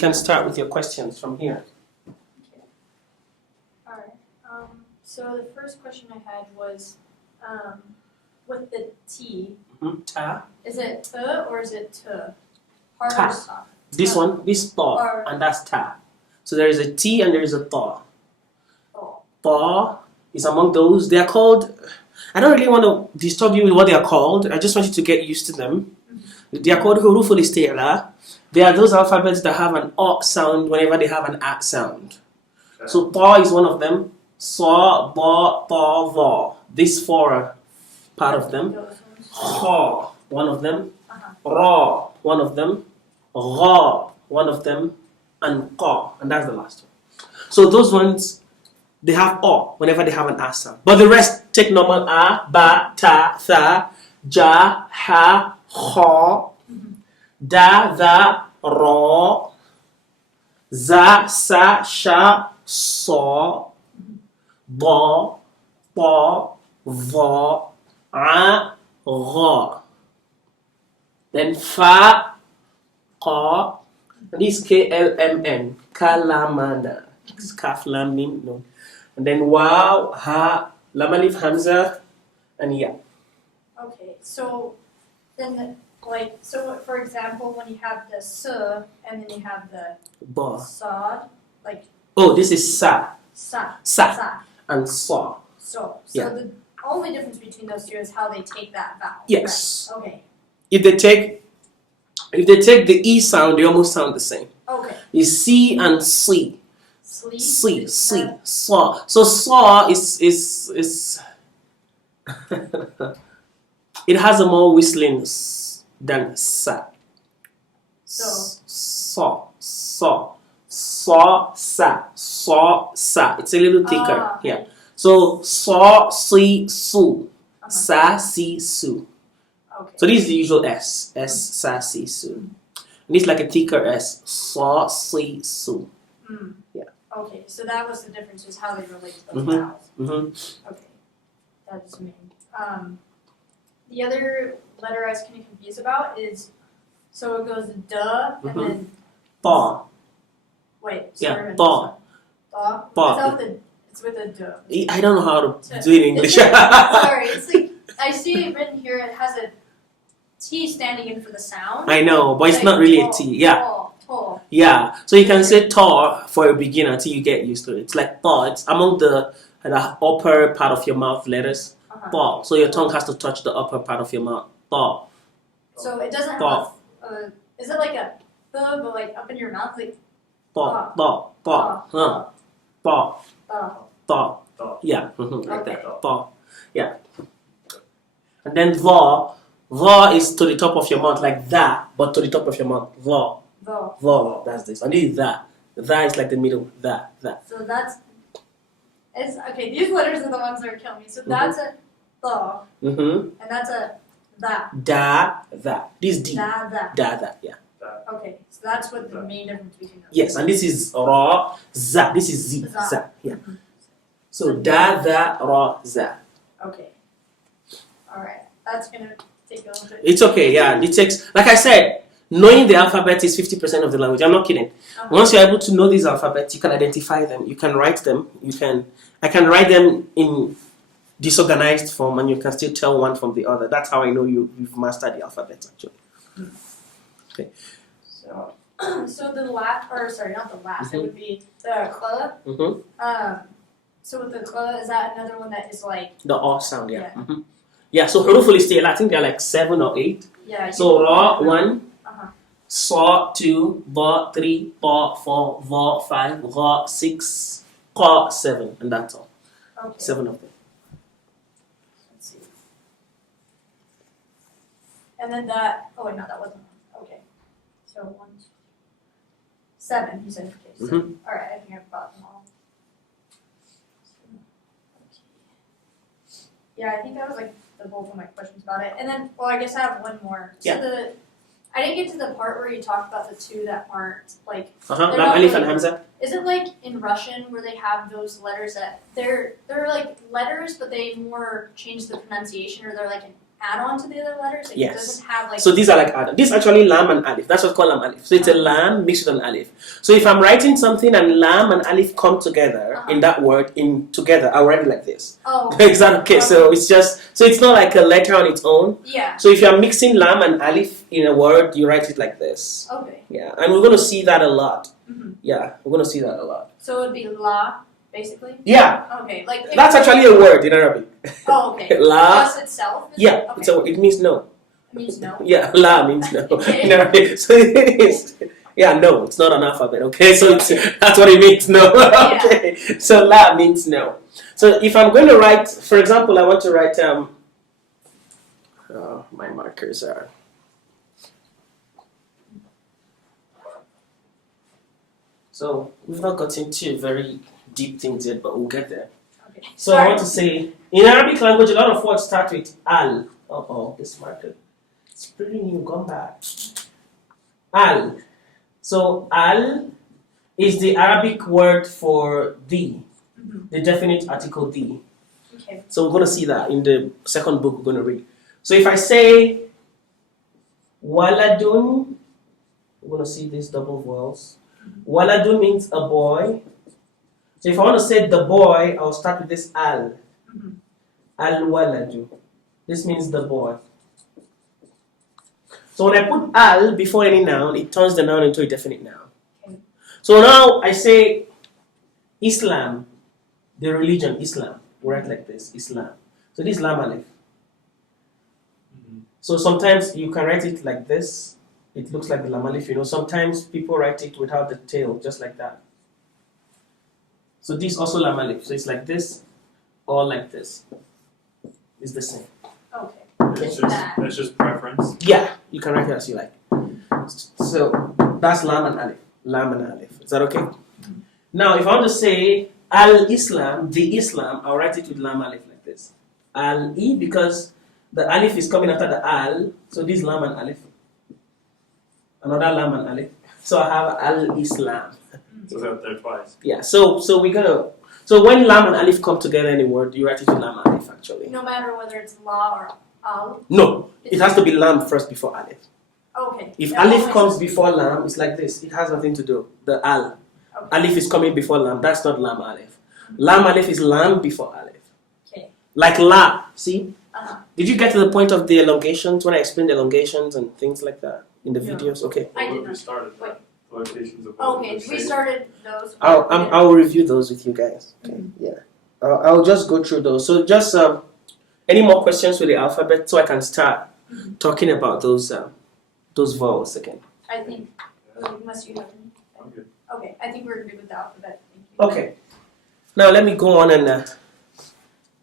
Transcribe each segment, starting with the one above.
can start with your questions from here. Okay. All right. So the first question I had was, with the T. Ta. Is it T or is it T? Hard Ta. or soft? This one, this thaw, and that's ta. So there is a T and there is a thaw. Thaw is among those. They are called. I don't really want to disturb you with what they are called. I just want you to get used to them. They are called huruf al-isti'la. They are those alphabets that have an o sound whenever they have an a sound. Okay. So thaw is one of them. Sa, ba, ta, va. These four are part of them. Ha, one of them. Ra, one of them. Ra, one of them. And qa, and that's the last one. So those ones, they have o whenever they have an a sound. But the rest take normal a, ba, ta, tha, ja, ha, ha, da, tha, ra, za, sa, sha, sa, ba, ta, va, a, ra. Then fa, qa, this KLMN, kalamana, kaf lam mim no. And then wow, ha, lam alif hamza, and ya. Okay, so then so for example, when you have the s and then you have the Ba. sad, like. Oh, this is sa. Sa. And sa. So Yeah. the only difference between those two is how they take that vowel. Yes. Right? Okay. If they take the e sound, they almost sound the same. Okay. It's C and C. Sleep. Saw. So saw is it has a more whistling than sa. Saw, sa. It's a little thicker. Yeah. So saw, si, su. Sa, si, su. Okay. So this is the usual S. Sa, si, su. And it's like a thicker S. Sa, si, su. Yeah. Okay, so that was the difference, is how they relate to those vowels. Okay, that is me. The other letter I was kind of confused about is, so it goes duh and then. Ba. Wait, Yeah, sorry. ba. Ba. It's with a duh. I don't know how to do it in English. Sorry, it's like, I see it written here, it has a T standing in for the sound. I know, but it's like not really a T. Yeah. Tall. Yeah. So you can say tar for a beginner until you get used to it. It's like ta. It's among the upper part of your mouth letters. Ta. So your tongue has to touch the upper part of your mouth. Ta. So it doesn't have is it like a but like up in your mouth, like Ta. Ta. Ta. Ta. Ta. Yeah. Like that. Ta. Yeah. And then va. Va is to the top of your mouth, like that, but to the top of your mouth. Va. Va. That's this. And this is that. That is like the middle. That. So it's okay. These letters are the ones that are killing me. So that's a tha. And that's a that. Da. This D. Da. Yeah. Okay. So that's what the main difference between them. Yes, and this is ra, za. This is z. Za. Yeah. So da, ra, za. Okay. All right. That's gonna take a little bit. It's okay. Yeah. It takes, like I said, knowing the alphabet is 50% of the language. I'm not kidding. Once you're able to know these alphabets, you can identify them. You can write them. I can write them in disorganized form, and you can still tell one from the other. That's how I know you've mastered the alphabet, actually. Okay. So the last, or sorry, not the last. It would be the kla. So with the kla, is that another one that is like the o sound? Yeah. Yeah. So huruf al-isti'la, I think they're like 7 or 8. Yeah. So ra 1. Sa 2, ba 3, ba 4, va 5, ra 6, qa 7, and that's all. Okay. 7 of them. Let's see. And then that. Oh wait, no, that wasn't one. Okay. So 1, 2, 7. You said okay. So, all right, I think I've got them all. Okay. Yeah, I think that was like the bulk of my questions about it. And then, well, I guess I have one more. So Yeah. I didn't get to the part where you talked about the two that aren't like. Lam alif and hamza. Is it like in Russian where they have those letters that they're like letters, but they more change the pronunciation, or they're like an add on to the other letters? Like Yes. It doesn't have like. So these are like add-on. This is actually lam and alif. That's what's called lam alif. So it's a lam mixed with an alif. So if I'm writing something and lam and alif come together in that word together, I'll write it like this. Oh. Is that okay? So it's it's not like a letter on its own. Yeah. So if you're mixing lam and alif in a word, you write it like this. Okay. Yeah, and we're going to see that a lot. Mm-hmm. Yeah, we're going to see that a lot. So it would be la, basically? Yeah. Okay. Like That's actually a word in Arabic. Oh, okay. La. Just itself? Yeah, Okay. so it means no. It means no? Yeah, la means no. Okay. In Arabic. So it is. Yeah, no, it's not an alphabet, okay? So that's what it means, no. Okay. So la means no. So if I'm going to write, for example, I want to write, my markers are. So we've not got into very deep things yet, but we'll get there. Okay. So I want to say, in Arabic language, a lot of words start with al. This marker. It's pretty new, gone back. Al. So al is the Arabic word for the, the definite article the. Okay. So we're going to see that in the second book we're going to read. So if I say waladun, we're going to see these double vowels. Waladun means a boy. So if I want to say the boy, I'll start with this al. Al-waladu. This means the boy. So when I put al before any noun, it turns the noun into a definite noun. Okay. So now I say Islam, the religion, Islam. We write like this, Islam. So this is lam alif. So sometimes you can write it like this. It looks like the lam alif, Sometimes people write it without the tail, just like that. So this also lam alif. So it's like this or like this. It's the same. Okay. It's just preference. Yeah, you can write it as you like. So that's lam and alif. Lam and alif. Is that okay? Now, if I want to say al-Islam, the Islam, I'll write it with lam alif like this. Al-I, because the alif is coming after the al, so this lam and alif. Another lam and alif. So I have al-Islam. So it's there twice. Yeah, so we're gonna. So when lam and alif come together in a word, you write it with lam and alif actually. No matter whether it's la or al? No, it has to be lam first before alif. Okay. If alif comes before lam, it's like this. It has nothing to do. The al. Okay. Alif is coming before lam. That's not lam alif. Lam alif is lam before alif. Okay. Like la. See? Uh-huh. Did you get to the point of the elongations when I explained elongations and things like that in the No. videos? Okay. I did We not. started Wait. the locations of Okay, we started those. I'll review those with you guys. Okay. Yeah. I'll just go through those. So just any more questions with the alphabet so I can start talking about those vowels again. I think, unless you have any. I'm good. Okay, I think we're good with the alphabet. Thank you. Okay. Now let me go on and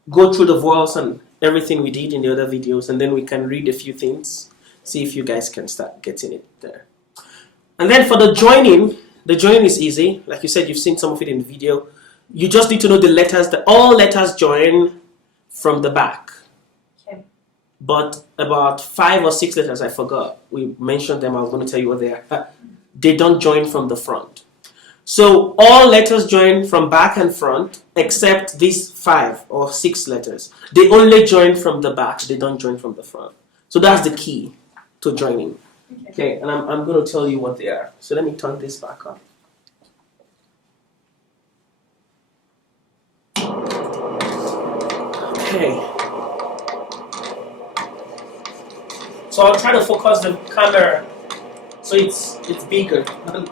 go through the vowels and everything we did in the other videos, and then we can read a few things, see if you guys can start getting it there. And then for the joining is easy. Like you said, you've seen some of it in the video. You just need to know the letters, that all letters join from the back. Okay. But about 5 or 6 letters, I forgot. We mentioned them, I was going to tell you what they are. They don't join from the front. So all letters join from back and front, except these 5 or 6 letters. They only join from the back, they don't join from the front. So that's the key to joining. Okay, and I'm going to tell you what they are. So let me turn this back on. Okay. So I'll try to focus the camera so it's bigger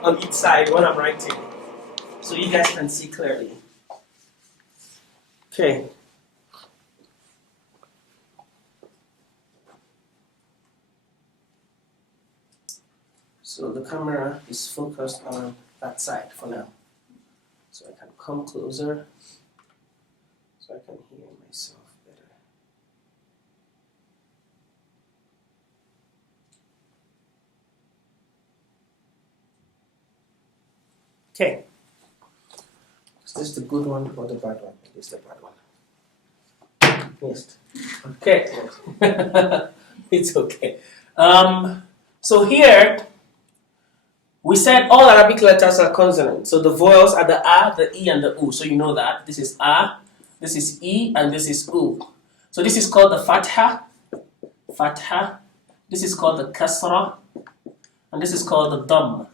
on each side when I'm writing, so you guys can see clearly. Okay. So the camera is focused on that side for now. So I can come closer so I can hear myself better. Okay. Is this the good one or the bad one? This is the bad one. Missed. Okay. It's okay. So here, we said all Arabic letters are consonants. So the vowels are the A, the E, and the U. So you know that. This is A, this is E, and this is U. So this is called the Fatha. fatha. This is called the kasra, and this is called the dhamma.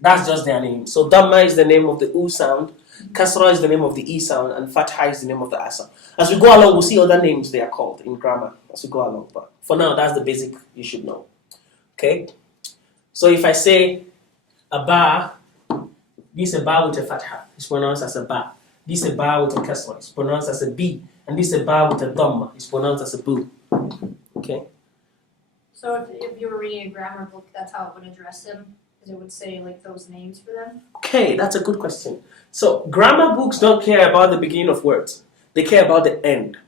That's just their name. So dhamma is the name of the u sound, kasra is the name of the e sound, and fatha is the name of the a sound. As we go along, we'll see other names they are called in grammar as we go along. But for now, that's the basic you should know. Okay. So if I say a ba, this is a ba with a fatha. It's pronounced as a ba. This is a ba with a kasra. It's pronounced as a b. And this is a ba with a dhamma. It's pronounced as a bu. Okay. So if you were reading a grammar book, that's how it would address them? Because it would say like those names for them? Okay, that's a good question. So grammar books don't care about the beginning of words. They care about the end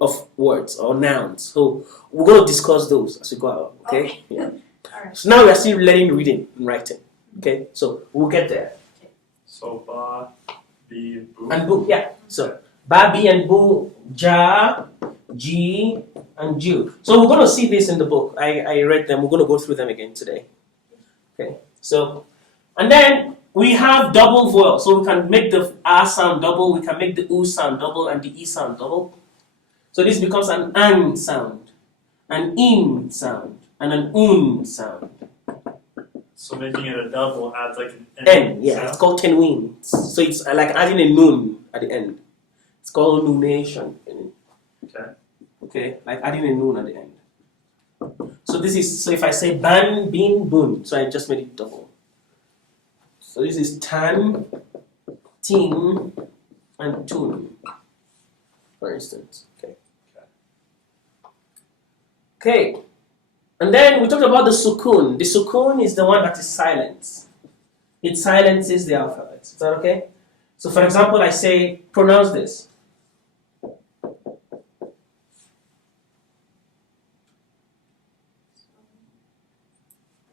of words or nouns. So we're going to discuss those as we go along. Okay? Yeah. All right. So now we are still learning reading and writing. Okay? So we'll get there. So ba, bi, bu. And bu, yeah. So ba, bi, and bu, ja, ji, and ju. So we're going to see this in the book. I read them. We're going to go through them again today. Okay. So, and then we have double vowel. So we can make the a sound double. We can make the u sound double and the e sound double. So this becomes an an sound, an in sound, and an un sound. So making it a double adds like an N, yeah, sound? it's called tenwin. So it's like adding a nun at the end. It's called nunation. Okay. Okay, like adding a nun at the end. So this is, so if I say ban, bin, bun, so I just made it double. So this is tan, tin, and tun, for instance. Okay. Okay. And then we talked about the sukun. The sukun is the one that is silent. It silences the alphabet. Is that okay? So for example, I say, pronounce this.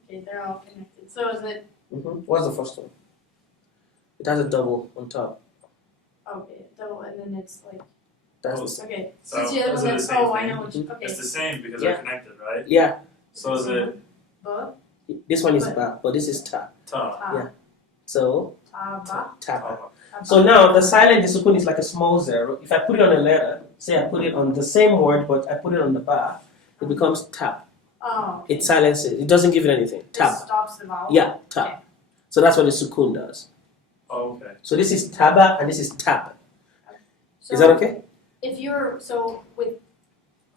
Okay, they're all connected. So is it, What's the first one? It has a double on top. okay, double, and then it's like, That's okay. So So it's the other is one it the that's, same oh, I thing? know which, okay. It's the same because Yeah. they're connected, right? yeah. So is it Ba, This one is ba, but this is ta. ta? ta, Yeah. So ta, ba, ta. ta. ta, So ba. now the silent disukun is like a small zero. If I put it on a letter, say I put it on the same word, but I put it on the bar, it becomes tap. Oh. It silences. It doesn't give it anything. It Tap. stops the vowel? Yeah, tap. Okay. So that's what the sukun does. Oh, okay. So this is taba and this is tap. So Is that okay? if you're, so with,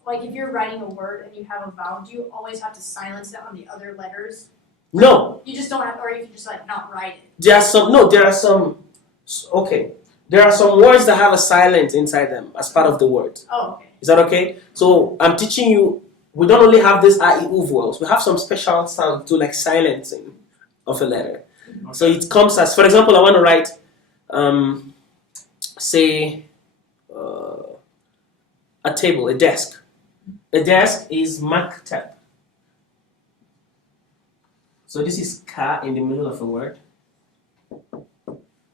like if you're writing a word and you have a vowel, do you always have to silence it on the other letters? No. You just don't have, or you can just like not write it? There are some. No, there are some. Okay. There are some words that have a silent inside them as part of the word. Oh, okay. Is that okay? So I'm teaching you. We don't only have this I, E, U vowels. We have some special sounds to like silencing of a letter. Okay. So it comes as, for example, I want to write, say, a table, a desk. A desk is maktab. So this is ka in the middle of a word.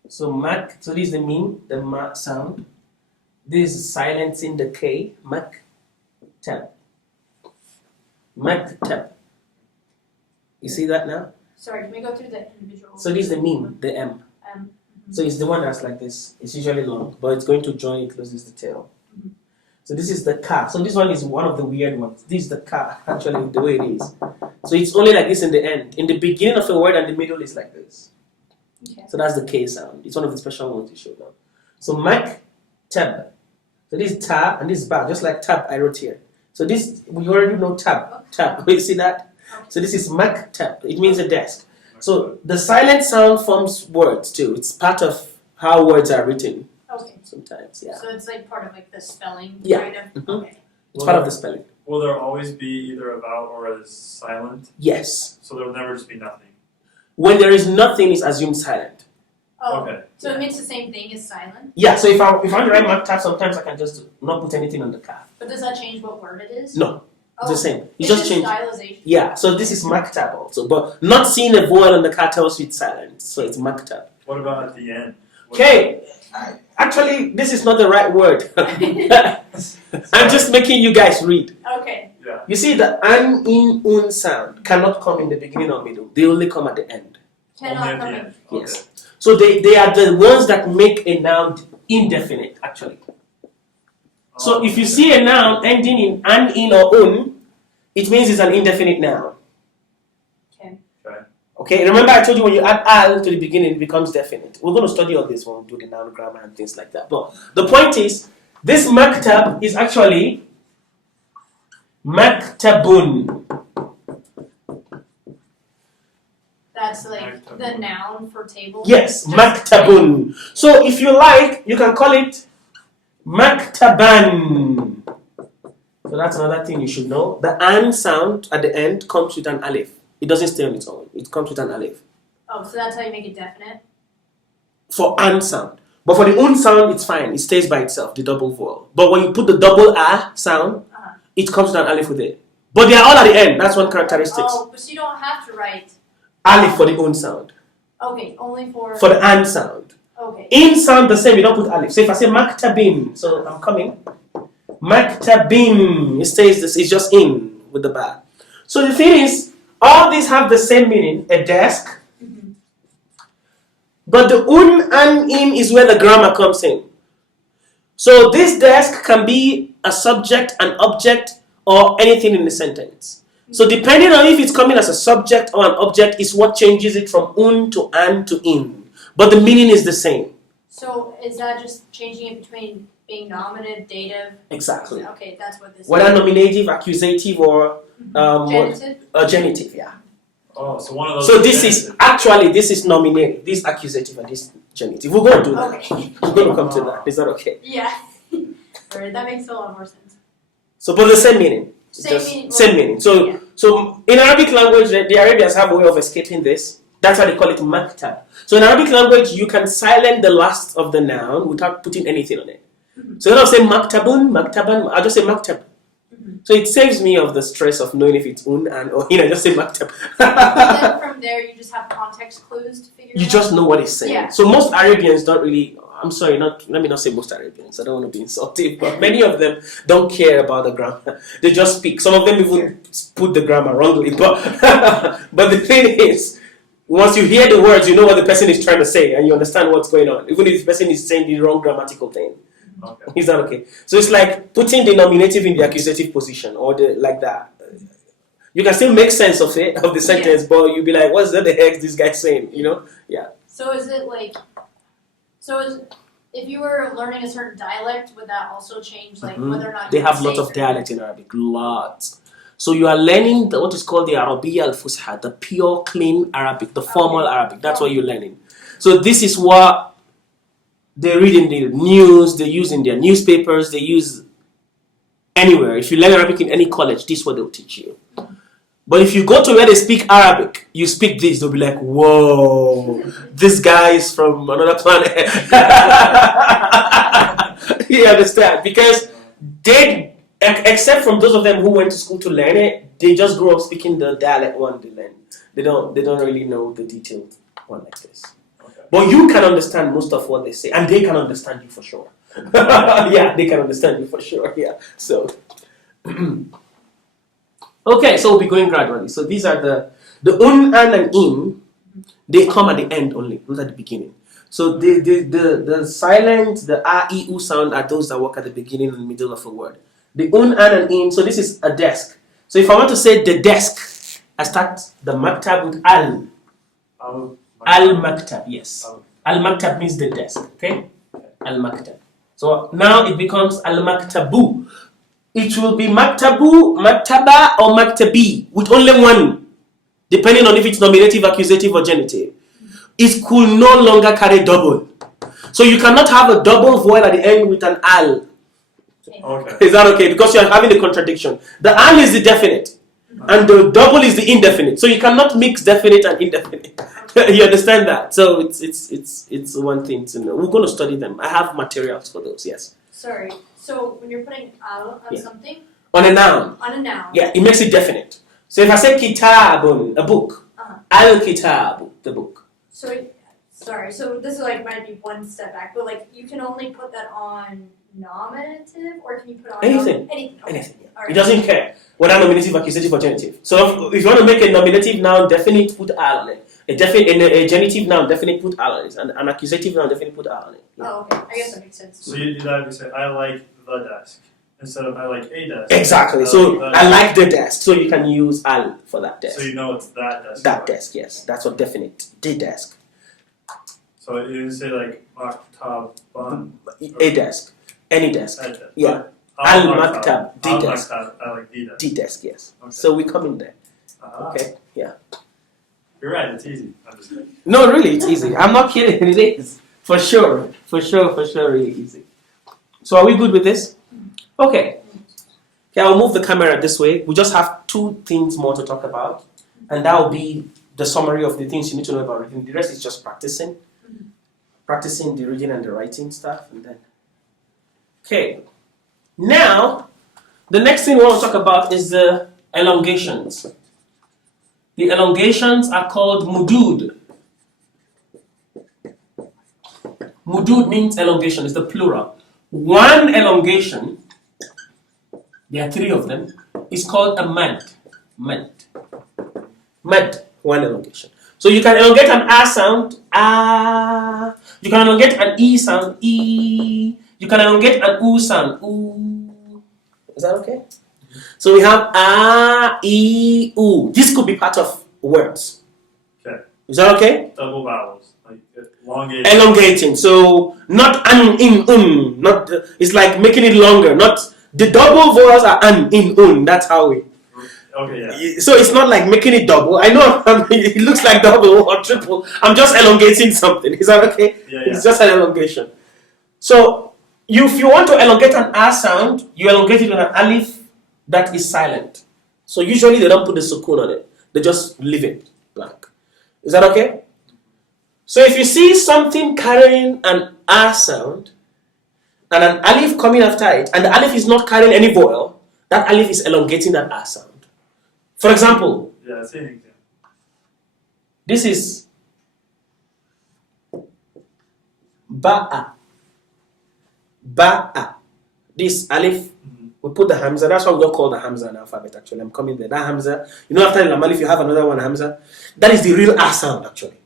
So mak, so this is the mim, the ma sound. This is silencing the k, maktab. Maktab. You see that now? Sorry, can we go through the individual? So this is the mim, the m. So it's the one that's like this. It's usually long, but it's going to join, it closes the tail. So this is the ka. So this one is one of the weird ones. This is the ka, actually, the way it is. So it's only like this in the end. In the beginning of a word and the middle is like this. Okay. So that's the K sound. It's one of the special ones you showed now. So mak, tab. So this is ta and this is ba, just like tab I wrote here. So this, we already know tab. Tab, you see that? Okay. So this is mak, tab. It means a desk. So the silent sound forms words too. It's part of how words are written Okay. sometimes, yeah. So it's like part of like the spelling Yeah. kind of? Mhm. Okay. It's part of the spelling. Will there always be either a vowel or a silent? Yes. So there will never just be nothing. When there is nothing, it's assumed silent. Oh, Okay. so it means the same thing as silent? Yeah, so if I want to write mak tab, sometimes I can just not put anything on the ka. But does that change what word it is? No, it's the same. You It's just change. stylization. Yeah, so this is mak tab also, but not seeing a vowel on the ka tells you it's silent, so it's mak tab. What about at the end? Okay, actually, this is not the right word. I'm just making you guys read. Okay. Yeah. You see, the an, in, un sound cannot come in the beginning or middle. They only come at the end. Only Cannot at come the in. end. Yes. So they are the ones that make a noun indefinite, actually. So if you see a noun ending in an, in, or un, it means it's an indefinite noun. Okay, remember I told you when you add al to the beginning, it becomes definite. We're going to study all this when we do the noun grammar and things like that. But the point is, this maktab is actually maktabun. That's like the noun for table? Yes, maktabun. So if you like, you can call it maktaban. So that's another thing you should know. The an sound at the end comes with an alif. It doesn't stay on its own. It comes with an alif. Oh, so that's how you make it definite? For an sound. But for the un sound, it's fine. It stays by itself, the double vowel. But when you put the double a sound, it comes with an alif with it. But they are all at the end. That's one characteristic. Oh, but you don't have to write Alif for the un sound. Okay, only for the an sound. Okay. In sound the same, you don't put alif. So if I say maktabim, so I'm coming. Maktabim, it stays this, it's just in with the ba. So the thing is, all these have the same meaning, a desk. But the un and in is where the grammar comes in. So this desk can be a subject, an object, or anything in the sentence. So depending on if it's coming as a subject or an object is what changes it from un to an to in. But the meaning is the same. So is that just changing it between being nominative, dative? Exactly. Okay, that's what this Whether is. nominative, accusative, or Genitive? Genitive, yeah. Oh, so one of those. So this is nominative, this accusative, and this genitive. We're going to do that. Okay. We're going to come to that. Is that okay? Yeah. Alright, that makes a lot more sense. So, but the same meaning. Same meaning. So, Yeah. so in Arabic language, the Arabians have a way of escaping this. That's why they call it maktab. So in Arabic language, you can silent the last of the noun without putting anything on it. So instead of saying maktabun, maktaban, I'll just say maktab. So it saves me of the stress of knowing if it's un and or just say maktab. And then from there, you just have context clues to figure You it just out? know what it's saying. Yeah. So most Arabians don't really. I'm sorry, let me not say most Arabians. I don't want to be insulting, but many of them don't care about the grammar. They just speak. Some of them even put the grammar wrongly. But but the thing is, once you hear the words, you know what the person is trying to say, and you understand what's going on, even if the person is saying the wrong grammatical thing. Okay. Is that okay? So it's like putting the nominative in the accusative position, or the like that. You can still make sense of it, of the sentence, but you'll be like, what's the heck this guy saying? You know? Yeah. So is it like, if you were learning a certain dialect, would that also change like whether or not they you have would lots say of certain- dialect in Arabic, lots. So you are learning what is called the Arabiya al-Fusha, the pure, clean Arabic, the formal Arabic. That's what you're learning. So this is what they read in the news, they use in their newspapers, they use anywhere. If you learn Arabic in any college, this is what they'll teach you. But if you go to where they speak Arabic, you speak this, they'll be like, whoa, this guy is from another planet. You understand? Because they, except from those of them who went to school to learn it, they just grew up speaking the dialect one they learn. They don't really know the detailed one like this. But you can understand most of what they say, and they can understand you for sure. Yeah, they can understand you for sure. Yeah. So, okay, so we'll be going gradually. So these are the un, an, and in. They come at the end only. Those are the beginning. So the silent, the a, e, u sound are those that work at the beginning and middle of a word. The un, an, and in. So this is a desk. So if I want to say the desk, I start the maktab with al. Al-Maktab, yes. Al-Maktab means the desk, okay? Al-Maktab. So now it becomes Al-Maktabu. It will be Maktabu, Maktaba, or Maktabi, with only one, depending on if it's nominative, accusative, or genitive. It could no longer carry double. So you cannot have a double vowel at the end with an al. Okay. Is that okay? Because you're having a contradiction. The al is the definite, and the double is the indefinite. So you cannot mix definite and indefinite. You understand that? So it's one thing to know. We're going to study them. I have materials for those. Yes. Sorry. So when you're putting al on something. On a noun. On a noun. Yeah, it makes it definite. So if I say kitabun, a book, al-kitabu, the book. So sorry. So this like might be one step back, but like you can only put that on nominative, or can you put on Anything. Anything. Okay. Anything. Yeah. All right. It doesn't care whether nominative, accusative, or genitive. So if you want to make a nominative noun definite, put "al" on it. A genitive noun definite, put "al" on it. And an accusative noun definite, put "al" on it. Yeah. Oh, okay. I guess that makes sense. So you either say, I like the desk, instead of I like a desk. Exactly. So I like the desk. So you can use "al" for that desk. So you know it's that desk. That desk, yes. That's what definite. The desk. So you say like maktaban. A desk. Any desk. That desk. Yeah. Al Al-maktab, the Al desk. maktab, I like the desk. The desk, yes. Okay. So we come in there. Okay. You're right, it's easy. I'm just kidding. No, really, it's easy. I'm not kidding. It is. For sure, really easy. So are we good with this? Okay. Okay, I'll move the camera this way. We just have 2 things more to talk about. And that will be the summary of the things you need to know about reading. The rest is just practicing. Practicing the reading and the writing stuff. And then. Okay. Now, the next thing we want to talk about is the elongations. The elongations are called mudud. Mudud means elongation, it's the plural. One elongation, there are 3 of them, is called a mad. Mad, one elongation. So you can elongate an A sound, ah. You can elongate an E sound, E. You can elongate an U sound, ooh. Is that okay? So we have A, E, U. This could be part of words. Okay. Is that okay? Double vowels. Like elongated. Elongating. So not an, in, not. It's like making it longer. Not the double vowels are an, in, That's how we. Okay, yeah. So it's not like making it double. I know it looks like double or triple. I'm just elongating something. Is that okay? Yeah. It's just an elongation. So if you want to elongate an A sound, you elongate it with an alif that is silent. So usually they don't put the sukun on it. They just leave it blank. Is that okay? So if you see something carrying an A sound and an alif coming after it, and the alif is not carrying any vowel, that alif is elongating that A sound. For example, Yeah, say an example. this is ba'a. Ba'a. This alif, we put the hamza. That's why we don't call the hamza an alphabet. Actually, I'm coming there. That hamza, after the lam alif, you have another one hamza. That is the real A sound. Actually,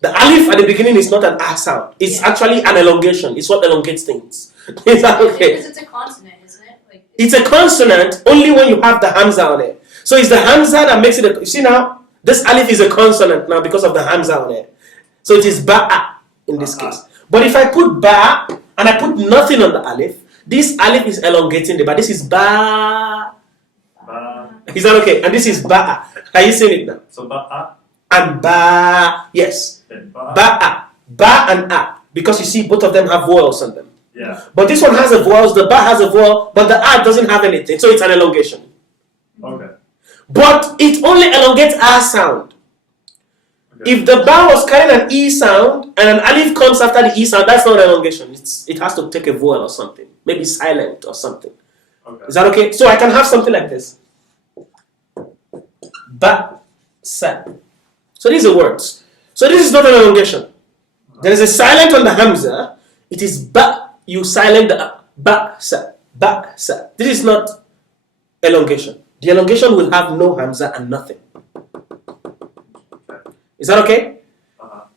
the alif at the beginning is not an A sound. It's actually an elongation. It's what elongates things. Is that okay? Because it's a consonant, isn't it? Like It's a consonant only when you have the hamza on it. So it's the hamza that makes it. You see now, this alif is a consonant now because of the hamza on it. So it is ba'a in this case. But if I put ba and I put nothing on the alif, this alif is elongating the ba. This is ba. Is that okay? And this is ba'a. Are you seeing it now? So ba'a. And ba. Yes. Ba'a. Ba and a. Because you see both of them have vowels on them. Yeah. But this one has a vowel, the ba has a vowel, but the a doesn't have anything. So it's an elongation. Okay. But it only elongates A sound. Okay. If the ba was carrying an E sound and an alif comes after the E sound, that's not elongation. It has to take a vowel or something. Maybe silent or something. Okay. Is that okay? So I can have something like this. Ba, sa. So these are words. So this is not an elongation. There is a silent on the hamza. It is ba. You silent the a. Ba, sa. Ba, sa. This is not elongation. The elongation will have no hamza and nothing. Is that okay?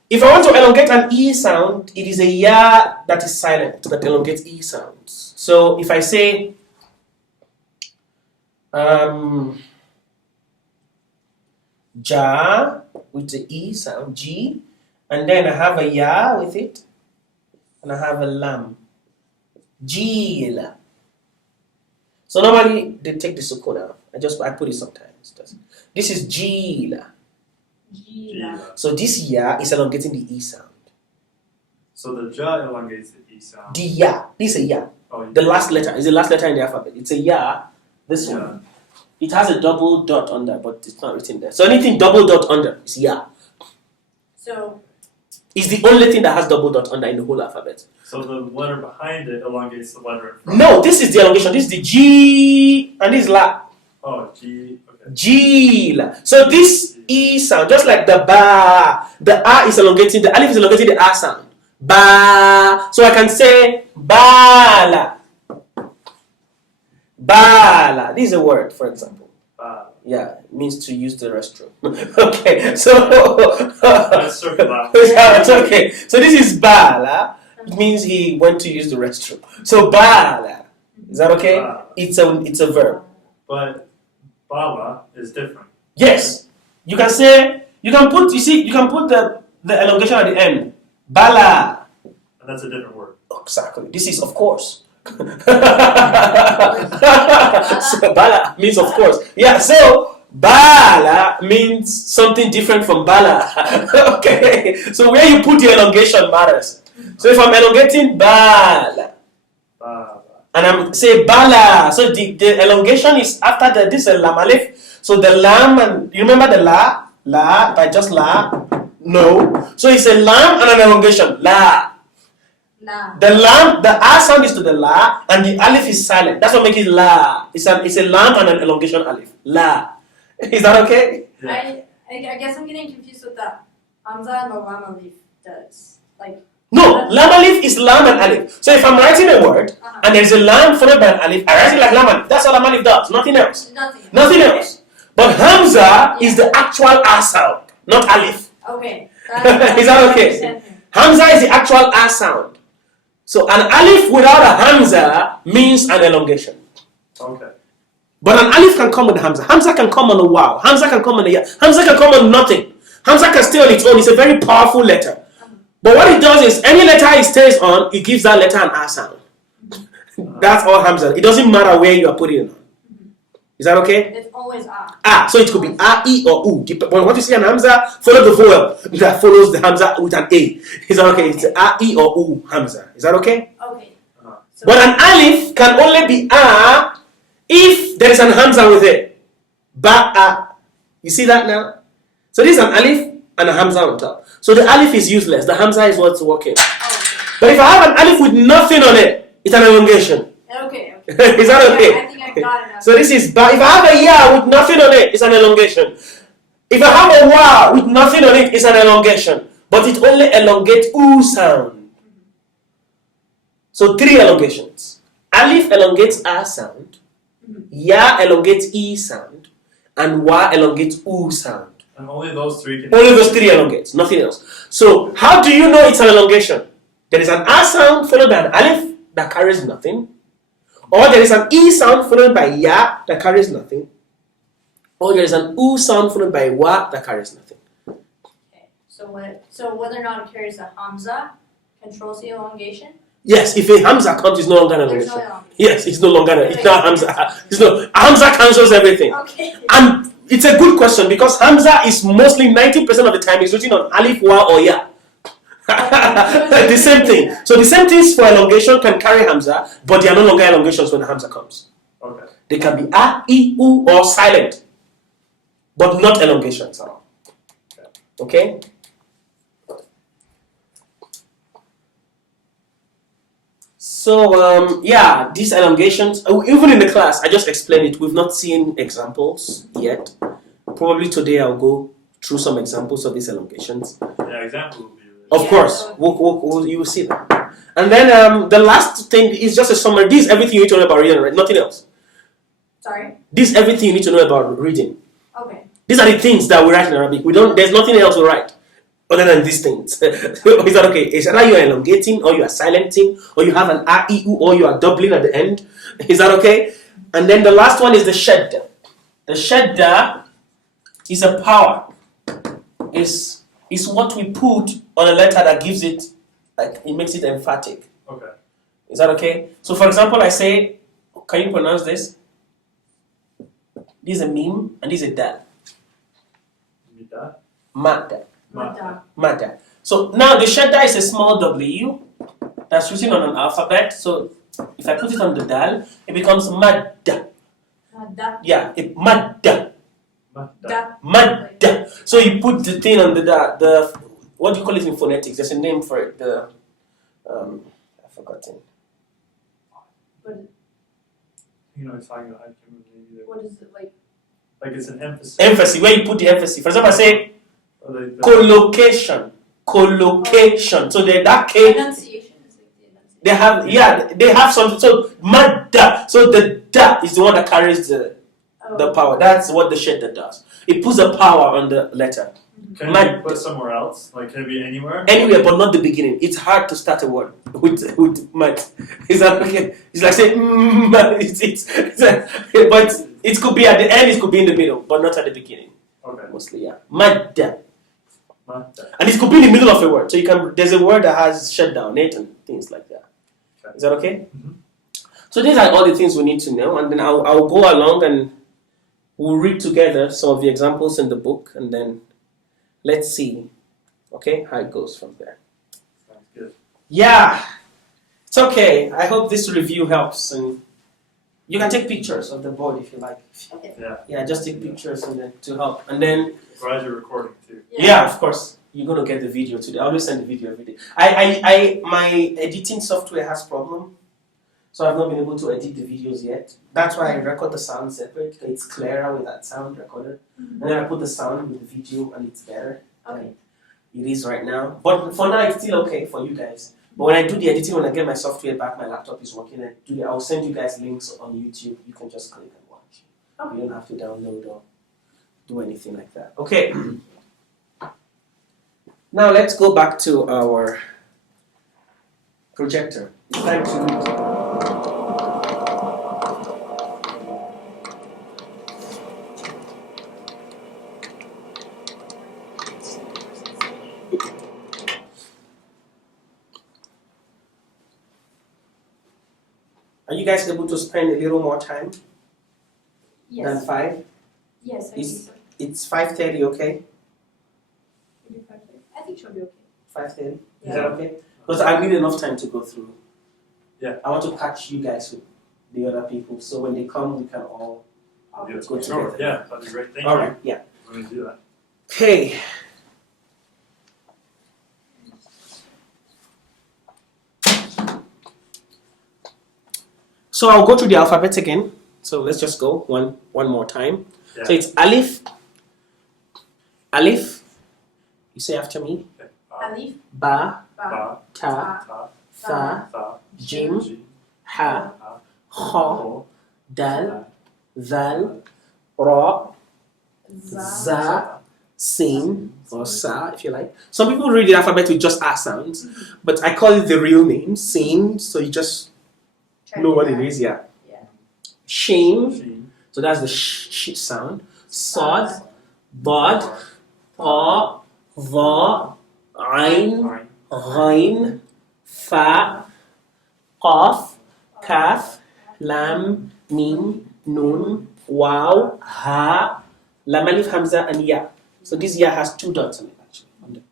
If I want to elongate an E sound, it is a ya that is silent that elongates E sounds. So if I say ja with the E sound, G, and then I have a ya with it, and I have a lam. Jila. So normally they take the sukun out. I put it sometimes. This is jila. So this ya is elongating the E sound. So the ja elongates the E sound. The ya. This is a ya. Oh, The last letter is the last letter in the alphabet. It's a ya. This one. It has a double dot under, but it's not written there. So anything double dot under is ya. so. It's the only thing that has double dot under in the whole alphabet. So the letter behind it elongates the letter in front. No, this is the elongation. This is the G and this is la. Oh, G. Okay. Jila. So this E sound, just like the ba, the A is elongating, the alif is elongating the A sound. Ba. So I can say bala. Bala. This is a word, for example. Bala. Yeah, it means to use the restroom. Okay, so Let's circle that. it's okay. So this is bala. It means he went to use the restroom. So bala. Is that okay? Bala. It's a verb. But bala is different. Yes. You can say you can put the elongation at the end. Bala. And that's a different word. Exactly. This is of course. So bala means of course. Yeah, so bala means something different from bala. Okay. So where you put the elongation matters. So if I'm elongating bala Bala. and I'm say bala, so the elongation is after this lam alif. So the lam, and you remember the la by just la? No. So it's a lam and an elongation. La. La. The lam, the a sound is to the la, and the alif is silent. That's what makes it la. It's a lam and an elongation alif. La. Is that okay? Yeah. I guess I'm getting confused with the hamza and the lam alif does. Like. No, lam alif is lam and alif. So if I'm writing a word and there's a lam followed by an alif, I write it like lam alif. That's all lam alif does. Nothing else. Nothing else. But hamza is the actual a sound, not alif. Okay. Is that okay? Hamza is the actual a sound. So an alif without a hamza means an elongation. Okay. But an alif can come with hamza. Hamza can come on a wow. Hamza can come on a ya. Hamza can come on nothing. Hamza can stay on its own. It's a very powerful letter. But what it does is any letter it stays on, it gives that letter an a sound. That's all hamza. It doesn't matter where you are putting it on. Is that okay? It's always a. So it could be a, e, or u. But what you see an hamza, follow the vowel that follows the hamza with an a. Is that okay? It's a, e, or u hamza. Is that okay? Okay. So But an alif can only be a if there is an hamza with it. Ba'a. You see that now? So this is an alif and a hamza on top. So the alif is useless. The hamza is what's working. But if I have an alif with nothing on it, it's an elongation. Okay. Is that okay? I think I got it now. So this is ba. If I have a ya with nothing on it, it's an elongation. If I have a wa with nothing on it, it's an elongation. But it only elongates u sound. So 3 elongations. Alif elongates a sound. Ya elongates e sound. And wa elongates u sound. And only those 3 can. Only those 3 elongates, nothing else. So how do you know it's an elongation? There is an a sound followed by an alif that carries nothing. Or there is an e sound followed by ya that carries nothing. Or there is an u sound followed by wa that carries nothing. Okay. So whether or not it carries a hamza controls the elongation. Yes, if a hamza comes, it's no longer an There's no elongation. elongation. Yes, it's no longer. It's not hamza. It's no hamza cancels everything. Okay. And it's a good question because hamza is mostly 90% of the time is written on alif, wa, or ya. The same thing. So the same things for elongation can carry hamza, but they are no longer elongations when the hamza comes. Okay. They can be a, e, u, or silent, but not elongations at all. Okay? So, yeah, these elongations, even in the class, I just explained it. We've not seen examples yet. Probably today I'll go through some examples of these elongations. Yeah, example would be really. Of course, you will see that. And then the last thing is just a summary. This is everything you need to know about reading, right? Nothing else. Sorry? This is everything you need to know about reading. Okay. These are the things that we write in Arabic. There's nothing else we write other than these things. Is that okay? It's either you are elongating, or you are silencing, or you have an a, e, u, or you are doubling at the end. Is that okay? And then the last one is the shadda. The shadda is a power. Is what we put on a letter that gives it, like it makes it emphatic. Okay. Is that okay? So for example, I say, can you pronounce this? This is a meme and this is a dal. Mida. Madda. Madda. Madda. So now the shadda is a small W that's written on an alphabet. So if I put it on the dal, it becomes madda. Madda. Yeah, madda. Madda. Madda. So you put the thing on the what do you call it in phonetics? There's a name for it. I've forgotten. But You know what I'm talking about. I can't remember either. what is it like? Like it's an emphasis. Emphasis, where you put the emphasis. For example, I say Or like the- collocation. Collocation. So that K. Enunciation is like the enunciation. They have something. So madda. So the da is the one that carries the power. That's what the shadda does. It puts a power on the letter. Can it be put somewhere else? Like, can it be anywhere? Anywhere, but not the beginning. It's hard to start a word with mad. Is that okay? It's like saying but it could be at the end. It could be in the middle, but not at the beginning. Okay. Mostly, yeah. Madda. And it could be in the middle of a word. So you can. There's a word that has shadda on it and things like that. Okay. Is that okay? Mm-hmm. So these are all the things we need to know, and then I'll go along and we'll read together some of the examples in the book, and then let's see, okay, how it goes from there. Sounds good. Yeah, it's okay. I hope this review helps, and you can take pictures of the board if you like. Okay. Yeah, just take pictures and then to help, and then. Glad you're recording too. Yeah, of course. You're gonna get the video today. I always send the video every day. My editing software has problem, so I've not been able to edit the videos yet. That's why I record the sound separate. It's clearer with that sound recorder, and then I put the sound with the video, and it's better. Okay. It is right now, but for now it's still okay for you guys. But when I do the editing, when I get my software back, my laptop is working. I'll send you guys links on YouTube. You can just click and watch. Okay. You don't have to download or do anything like that. Okay. Now let's go back to our projector. It's time to read. Are you guys able to spend a little more time than 5? Yes, I Is- think so. It's 5:30, okay? We do 5:30. I think she'll be okay. 5:30? Yeah. Is that okay? Because I need enough time to go through. Yeah. I want to catch you guys with the other people, so when they come, we can all I'll Yeah, go sure. together. Yeah, that'd be great. Thank All you. right, yeah. I'm going to do that. Okay. So I'll go through the alphabet again. So let's just go one more time. Yeah. So it's Alif. Alif. You say after me. Okay. Alif, Ba, Ba, Ba, Ta, Ta, Tha, Tha, Jim, Ji, Ha, Ha, Kha, Ho, Dal, Da, Zal, Ra, Za, Za, Sin, or Sa, if you like. Some people read the alphabet with just A sounds, but I call it the real name, Sin, so you just Try know to what do it that. is, yeah. Yeah. Shin, Shin, so that's the sh sound. Sod, Bod, Ba, Pa, Va, Ain, Ain, Ghain, Fa, Qaf, Kaf, Lam, Mim, Nun, Waw, Ha, Lam Alif, Hamza, and Ya. So this Ya has 2 dots on it actually.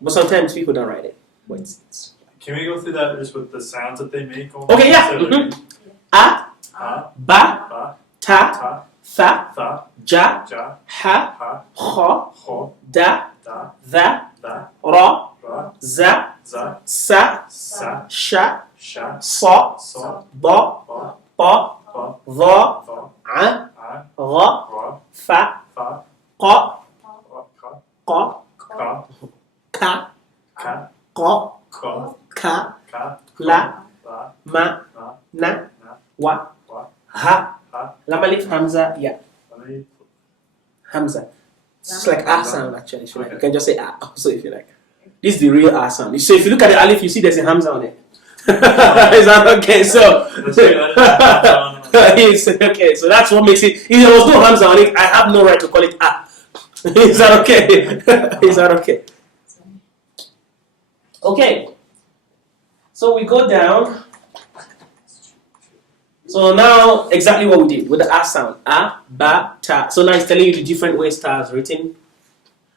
But sometimes people don't write it. But it's Can we go through that just with the sounds that they make? Okay, yeah. So, like, A, A, Ba, Ba, Ta, Ta, Tha, Tha, Ja, Ja, Ha, Ha, Kha, Ho, Da, Da, Tha, Da, Ra, Ra, Za, Za, Sa, Sa, Sha, Sha, Sa, So, Ba, Ba, Pa, Ba, Va, Va, A, A, Ra, Ra, Fa, Fa, Qa, Ra, Ka, Qa, Ka, Ka, Ka, Qa, Ka, Ka, Ka, La, La, Ma, Na, Na, Na, Wa, Wa, Ha, Ha, Lam Alif, Hamza, Ya, Let me- Hamza. It's like A sound actually. If you like, you Okay. can just say A also if you like. This is the real A sound. So if you look at the Alif, you see there's a Hamza on it. Is that okay? So Let's do that. it's okay. So that's what makes it. If there was no Hamza on it, I have no right to call it A. Is that okay? Is that okay? Okay. So we go down. So now exactly what we did with the A sound. A, Ba, Ta. So now it's telling you the different ways Ta is written.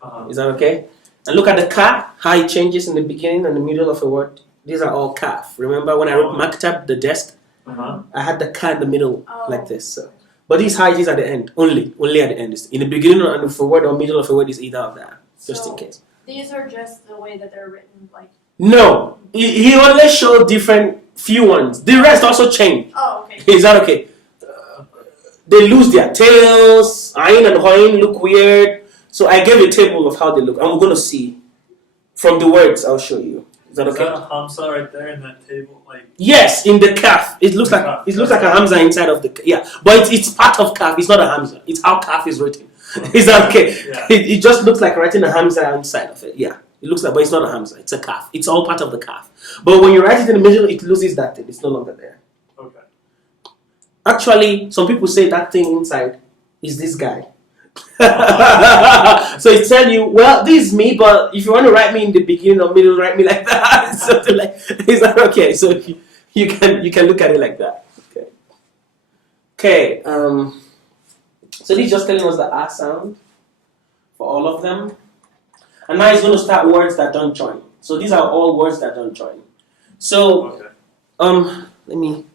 Uh-huh. Is that okay? And look at the Ka, how it changes in the beginning and the middle of a word. These are all Kaf. Remember when I wrote Maktab, the desk, Uh-huh. I had the Ka in the middle Oh. like this. So. But these high is at the end, only at the end. In the beginning of a word or middle of a word is either of that, just in So, case. These are just the way that they're written, like. No, he only showed different few ones. The rest also change. Oh, okay. Is that okay? They lose their tails. Ain and Hoin look weird. So I gave a table of how they look. And we're going to see from the words I'll show you. Is that okay? Is that a Hamza right there in that table? Like Yes, in the kaf. It looks like a hamza inside of the but it's part of kaf. It's not a hamza. It's how kaf is written. Is that okay? Yeah. It just looks like writing a hamza inside of it. Yeah, it looks like, but it's not a hamza. It's a kaf. It's all part of the kaf. But when you write it in the middle, it loses that thing. It's no longer there. Okay. Actually, some people say that thing inside is this guy. So it's telling you, well, this is me, but if you want to write me in the beginning or middle, write me like that. Something like, is that okay? So you can look at it like that. Okay. So this is just telling us the R sound for all of them, and now it's going to start words that don't join. So these are all words that don't join. So let me.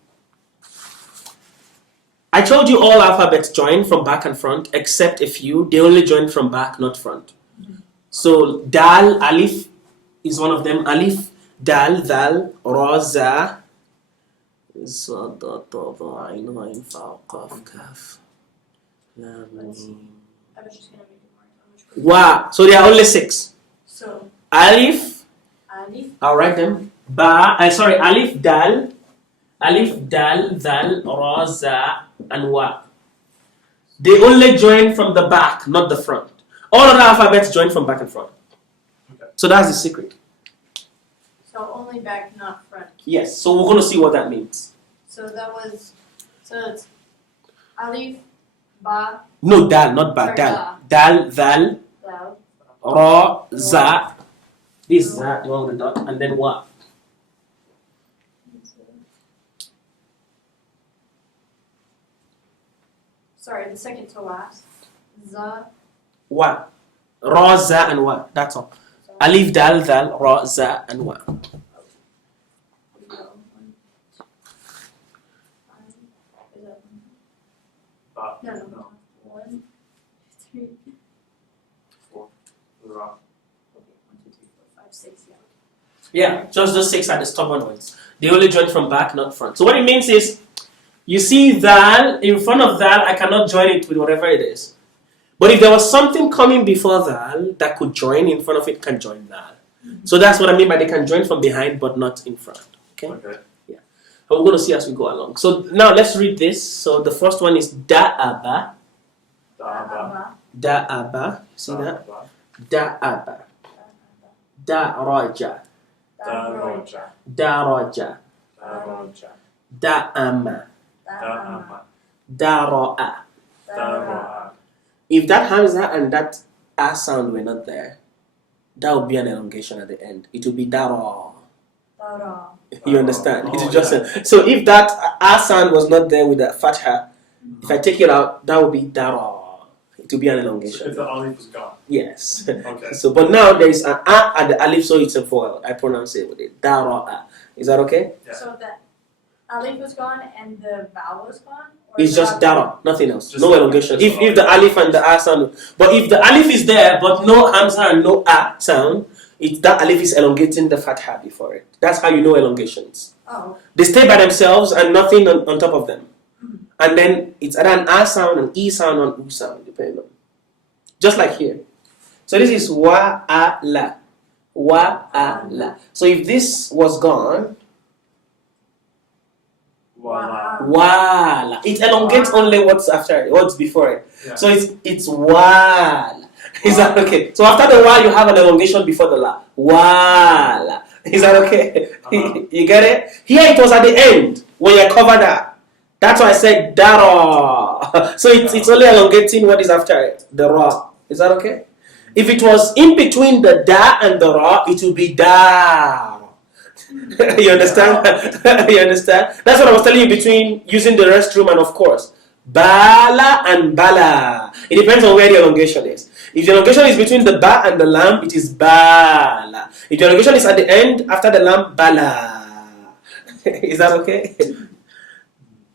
I told you all alphabets join from back and front, except a few. They only join from back, not front. So dal, alif is one of them. Alif, dal, dal, ra, za, sad, ta, ba, ain, ain, fa, qaf, kaf, lam, mim. I was just gonna make it more. Wa. So there are only 6. So Alif. alif. I'll write them. Alif, dal, dal, ra, za, and wa. They only join from the back, not the front. All other alphabets join from back and front. Okay. So that's the secret. So only back, not front. Yes. So we're going to see what that means. So it's alif, ba, No, dal, not ba. Or Dal. Dal, dal, dal, ra, za. This is that, the one with the dot, and then wa. Sorry, the second to last. Za. Wa. Ra, za, and wa. That's all. So Alif, dal, dal, ra, za, and wa. we go. 1, 2, 5. Is that one? No. 1, 3. 4. Ra. Okay, 1, 2, 3, 4, 5, 6. Yeah. Yeah, just those 6 are the stubborn ones. They only join from back, not front. So what it means is, you see dal, in front of dal, I cannot join it with whatever it is. But if there was something coming before dal that could join, in front of it can join dal. So that's what I mean by they can join from behind but not in front. Okay? Yeah. And we're going to see as we go along. So now let's read this. So the first one is da'aba. Da'aba. Da'aba. See that? Da'aba. Da'raja. Da'roja. Daraja. Da'roja. Da'ama. Da'ama. Dara'a. Da'ra'a. If that hamza and that a sound were not there, that would be an elongation at the end. It would be dara. Dara. You understand? Oh, It is just so if that a sound was not there with the fatha, if I take it out, that would be dara. It would be an So elongation. if the alif was gone. Yes. Okay. So, but now there is an a at the alif, so it's a vowel. I pronounce it with it. Dara. Is that okay? Yeah. So the alif was gone and the vowel was gone? Or It's the just vowel- dara, nothing else. Just No the- elongation. just If the alif and the a sound, but if the alif is there but no hamza and no a sound, that alif is elongating the fatha before it. That's how you know elongations. Oh. They stay by themselves and nothing on top of them. And then it's either an a sound, an e sound, or an u sound, depending on. Just like here. So this is wa a la. Wa a la. So if this was gone, Voila. wala. It elongates only what's after it, what's before it. Yeah. So it's wala. Is that okay? So after the wa, you have an elongation before the la. Wala. Is that okay? You get it? Here it was at the end when you cover that. That's why I said dara. So it's only elongating what is after it, the ra. Is that okay? If it was in between the da and the ra, it would be da. You understand? You understand? That's what I was telling you between using the restroom and of course. Bala and bala. It depends on where the elongation is. If the elongation is between the ba and the lam, it is bala. If the elongation is at the end, after the lam, bala. Is that okay?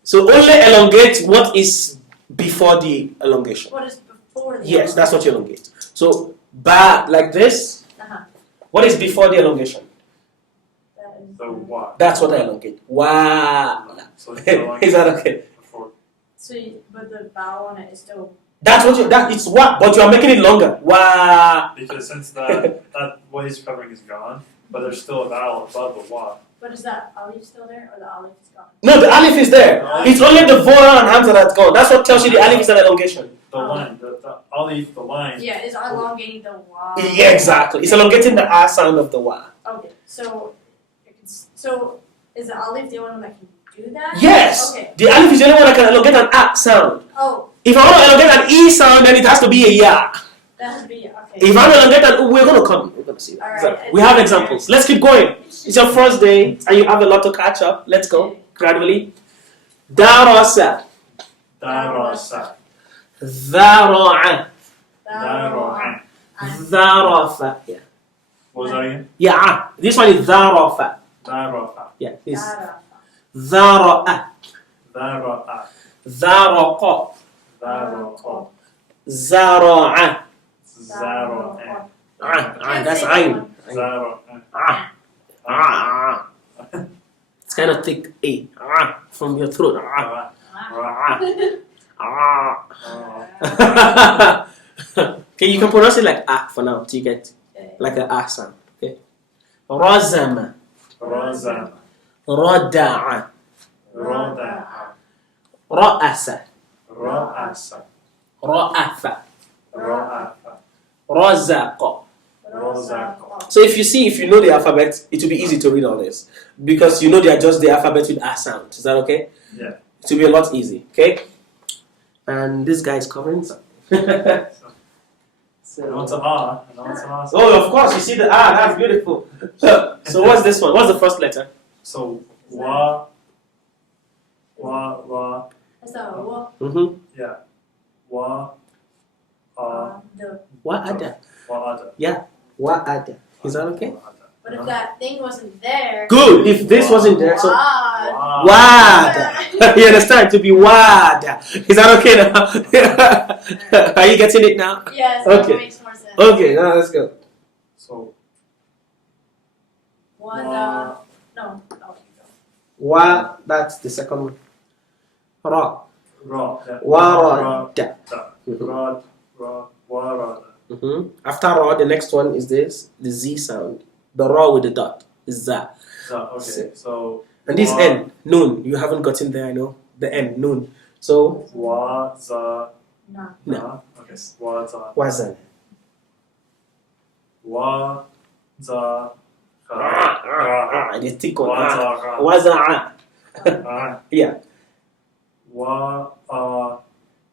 So only elongate what is before the elongation. What is before the Yes, that's what you elongate. So ba like this. Uh-huh. What is before the elongation? That is The wa. That's what I elongate. Wow. So it's the one Is that okay? before. but the vowel on it is still. That's what it's what, but you are making it longer. Wow. Because since that what he's covering is gone, but there's still a vowel above the wa. But is that alif still there, or the alif is gone? No, the alif is there. It's only the vowel and hamza that's gone. That's what tells you the alif is an elongation. The line, the alif, the line. Yeah, is elongating the wa. Yeah, exactly. It's elongating the ah sound of the wa. Okay, so is the alif the only one that can do that? Yes. Okay. The alif is the only one that can elongate an ah sound. Oh, If I want to elongate an e sound, then it has to be a ya. that has to be okay. If I want to elongate an we're gonna come. We're gonna see that. All So, right. we have examples. Let's keep going. It's your first day and you have a lot to catch up. Let's go gradually. Darasa. Darasa. Dhara'a. Daro'a. Dharafa. Yeah. What was that again? Yeah. This one is dharafa. Daro'a. Yeah. This. Dara. Dhara'a. Daro'a. Dharaqa. Daro'a. Zara'a. Zaro'a. That's ayn. Zaro'a. It's kind of thick A. From your throat. Okay, you can pronounce it like ah for now till you get like an ah sound. Okay. Razama. Razama. Rada'a. Roda'a. Ra'asa. Ra'asa. Ra'afa. Ra'afa. Razaqa. Rozaqa. So if you know the alphabet, it will be easy to read all this because you know they are just the alphabet with ah sound. Is that okay? Yeah. It will be a lot easy. Okay. And this guy is covering something. And what's an ah? And what's an ah? Oh, of course, you see the ah, that's beautiful. So what's this one? What's the first letter? So wa. That's a wa. Mm-hmm. Yeah. Wa. The. Wa'ada. Wa'ada. Yeah. Wa'ada. Is that okay? But if that thing wasn't there. Good. If this wasn't there, so Wa. wada. You understand? To be wada. Is that okay now? Are you getting it now? Yes. Okay. That makes more sense. Okay. Now let's go. So Wada. No. Oh, Wa. That's the second one. Ra. ra. Yeah. Warada. Ra. Warada. Mm-hmm. After ra, the next one is this, the z sound. The ra with the dot is za. Okay. So. And this n, noon. You haven't gotten there, I know. The n, noon. So Wa za. no. no. Okay. Wa za. Wazan. Wa za. The thick one. Wa za. Waza'a. Ah. Yeah. Wa.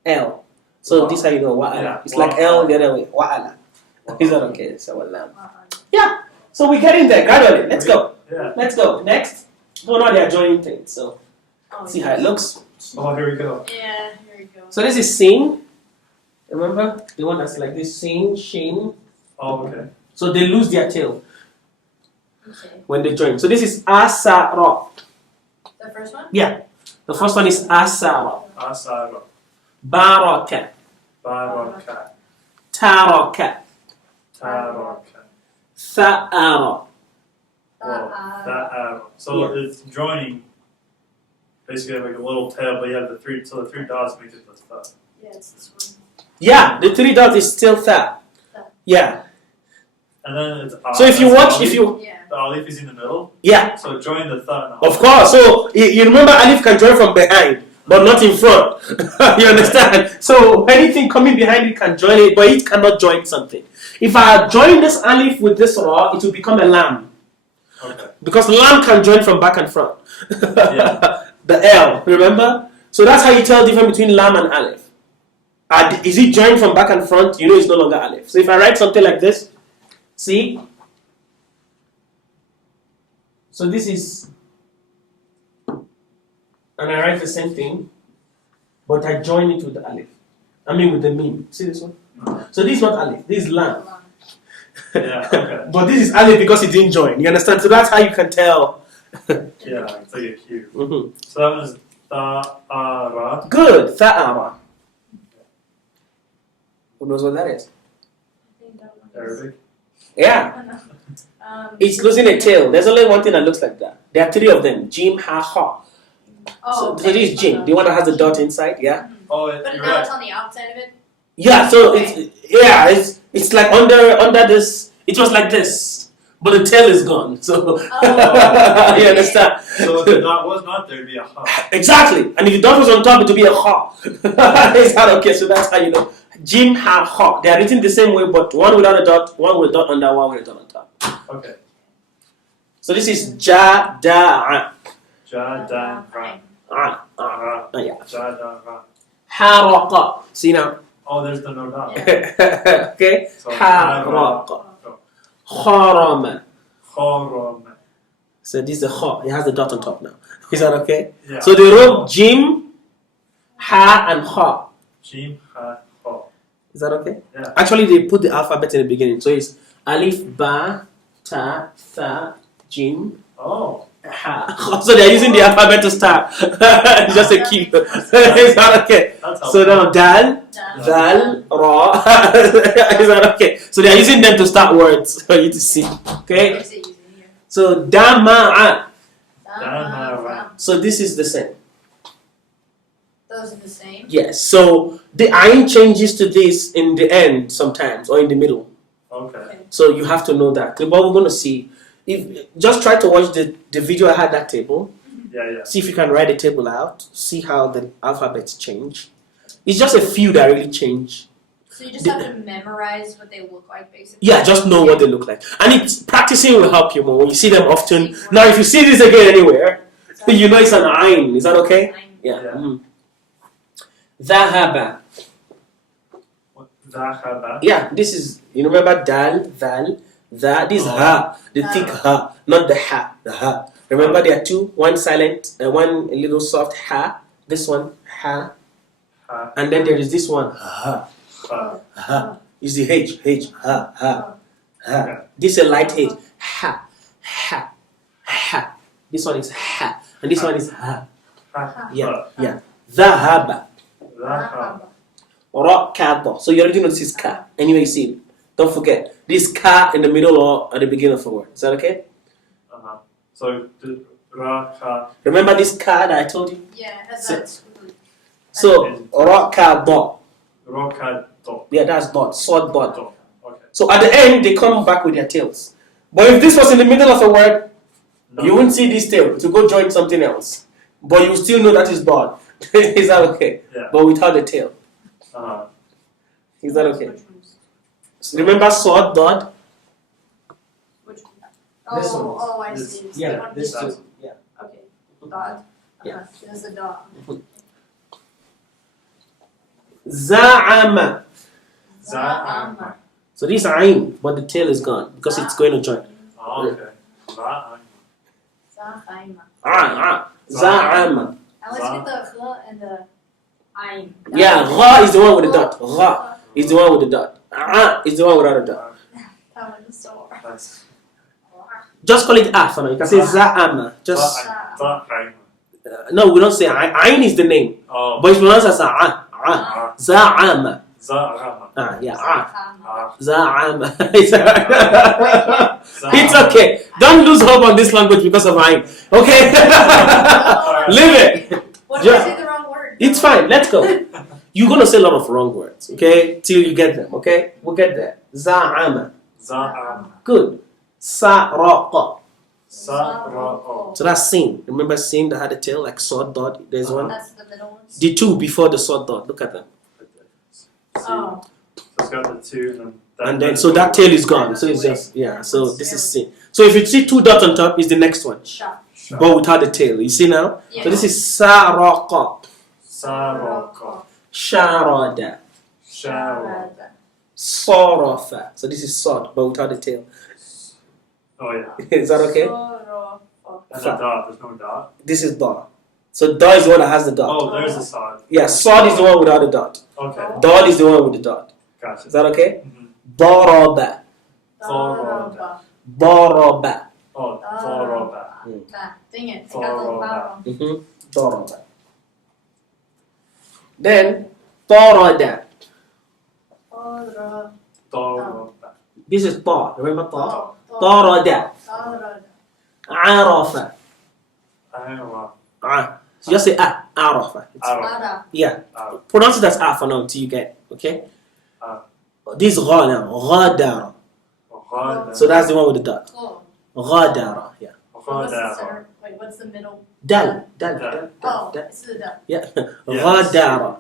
L. So Wa. this how you know wa'ala. Yeah. It's like Wa. L the other way. Wa'ala. Is that okay? So yeah. So we're getting there gradually. Let's go. Yeah. Let's go. Next. Oh no, they are joining things. So Oh, see how it looks. Oh, here we go. Yeah. Here we go. So this is sin. Remember the one that's like this sin, shin. Oh, okay. So they lose their tail Okay. when they join. So this is asara. The first one. Yeah. The first one is asara. Asara. Baraka. Baraka. Taraka. Taraka. Tha'ara. That so Yeah. it's joining basically like a little tail, but you have the three dots make it the thud. Yeah, it's this one. Yeah, the three dots is still tha. Yeah. And then it's So if you that's watch, the if alif. you The alif is in the middle, yeah, so join the thud. And of course. So you remember alif can join from behind, but not in front. You understand? So anything coming behind it can join it, but it cannot join something. If I join this alif with this ra, it will become a lamb. Okay. Because lamb can join from back and front. Yeah. The L, remember? So that's how you tell the difference between lam and alif. Is it joined from back and front? You know it's no longer alif. So if I write something like this, see? So this is, and I write the same thing, but I join it with the alif. I mean with the meme. See this one? So this is not alif, this is lam. Yeah. Okay. But this is alif because it didn't join. You understand? So that's how you can tell. Yeah. It's like a cue. Mm-hmm. So that was ta'ara. Good. Tha'ara. Who knows what that is? I think that one is. Arabic. Yeah. It's It's losing a tail. There's only one thing that looks like that. There are three of them. Jim, ha, ha. Oh, So this is Jim, the one that has the dot inside, yeah? Oh, But you're now right. it's on the outside of it. Yeah, so it's like under this, it was like this. but the tail is gone. So Oh. you understand? So if the dot was not there, it'd be a ha. Exactly. And if the dot was on top, it would be a ha. Is that okay? So that's how you know. Jim, ha, ha. They are written the same way, but one without a dot, one with a dot under, one with a dot on top. Okay. So this is ja, da, Ja, da, ra. ra. Ra. Yeah. Ja, da, ra. Haraqa. See now? Oh, there's the no dot. Okay? So, Haraqa. Kharama. Chorom. So this is the ha. It has the dot on top now. Is that okay? Yeah. So they wrote Jim, ha, and ha. Jim, ha, ho. Is that okay? Yeah. Actually, they put the alphabet in the beginning. So it's alif, ba, ta, tha, jim, Oh. ha. So they're using the alphabet to start. It's just a key. Is that okay? That's So now dal, Dal. dal, ra. Is that okay? So they're using them to start words for you to see. Okay? Where's it using here? So dama'a. Dama. So this is the same. Those are the same. Yes. So the ayin changes to this in the end sometimes or in the middle. Okay. So you have to know that. What we're going to see, if just try to watch the video I had that table. Yeah, yeah. See if you can write the table out. See how the alphabets change. It's just a few that really change. So you just have to memorize what they look like, basically. Yeah, just know what they look like. And it's practicing will help you more when you see them often. Now, if you see this again anywhere, you know it's an ayin. Is that okay? Yeah. Yeah. Mm. Dhahaba. Zahaba. Yeah, this is, you remember dal, val, that is ha, the thick ha, not the ha, the ha. Remember there are two, one silent, one a little soft ha, this one ha, Ha. and then there is this one ha, Ha. ha, is the h, ha, ha, ha. Okay. This is a light h, ha, ha, ha. This one is ha, and this one is ha. Ha. Yeah, yeah. Dhahaba. Zahaba. Rakaba. So you already know this is ka. Anyway, you see it. Don't forget. This ka in the middle or at the beginning of a word. Is that okay? Uh-huh. So, ra, ka. Remember this ka that I told you? Yeah, it has So- that squiggly. So, rakaba. Ro, ka, do. Yeah, that's dot. Sword dot. Do. Okay. So at the end, they come back with their tails. But if this was in the middle of a word, No. you wouldn't see this tail to go join something else. But you still know that is dot. Is that okay? Yeah. But without the tail. Uh-huh. Is that okay? Which ones? So remember sword dot? Which one? This Oh, one. oh, I This- see. It's Yeah, the one this below. too. Yeah. Okay, dot. Yeah. There's a dot. Za'ama. Za'ama. So this ain, but the tail is gone because it's going to join. Oh, okay. Za'ama. Zahaima. Za'ama. And let's get the kh and the ayn. Yeah, ra is the one with the dot. Ra is the one with the dot. Is the one without a dot. That one is so hard. That's Just call it a for now. You can say za'ama. Just Za'ama. no, we don't say ain is the name, Oh. but it's pronounced as a. Ah. Za'ama. Za'ama. Yeah. Ah. Za'ama. It's Za'ama. it's okay. Don't lose hope on this language because of ain. Okay. Leave it. What if Yeah. I say the wrong word? It's fine. Let's go. You're gonna say a lot of wrong words, okay? Till you get them, okay? We'll get there. Za'ama. Za'ama. Good. Saraqa. Sara'o. So that's sin. Remember sin that had a tail like sword dot? There's one. That's the middle ones. The two before the sword dot. Look at them. Oh. So it's got the two And then so that tail is gone. So it's just yeah. So this is sin. So if you see two dots on top, is the next one, Sha. but without the tail. You see now? Yeah. So this is saraqa. Sara'o. Sharada. Shower. Sarafa. So this is sword, but without the tail. Oh, yeah. Is that okay? And a dot. There's no dot. This is dot. So dot is the one that has the dot. Oh, there's the sod. Yeah, sword is the one without the dot. Okay. Dot is the one with the dot. Gotcha. Is that okay? Mhm. Daraba. Daraba. Daraba. Oh, Zoroba. Dang it. I got the vowel wrong. Daraba. Then Tarada. Doroba. This is ta. Remember ta? Oh, Tarada. Arafa. Ara. So just say Arafa. Ara. Yeah. Ara. Pronounce it as for now until you get. Okay. Ah. This is Gha now. Ghadara. So that's the one with the dot. Oh. غادر. Yeah. What's the center? Wait, what's the middle? Dal. Oh, it's the dal. Yeah. Yes. غادر.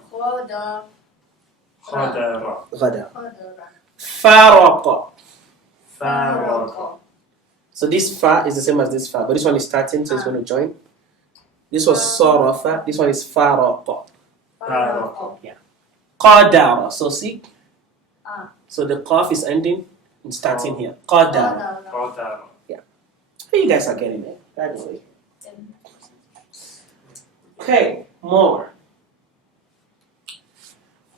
غادر. غادر. فارق. So this fa is the same as this fa, but this one is starting, so it's going to join. This was صرف. This one is فارق. Yeah. قدر. So see? So the qaf is ending and starting here. قدر. You guys are getting it. Gradually. Okay, more.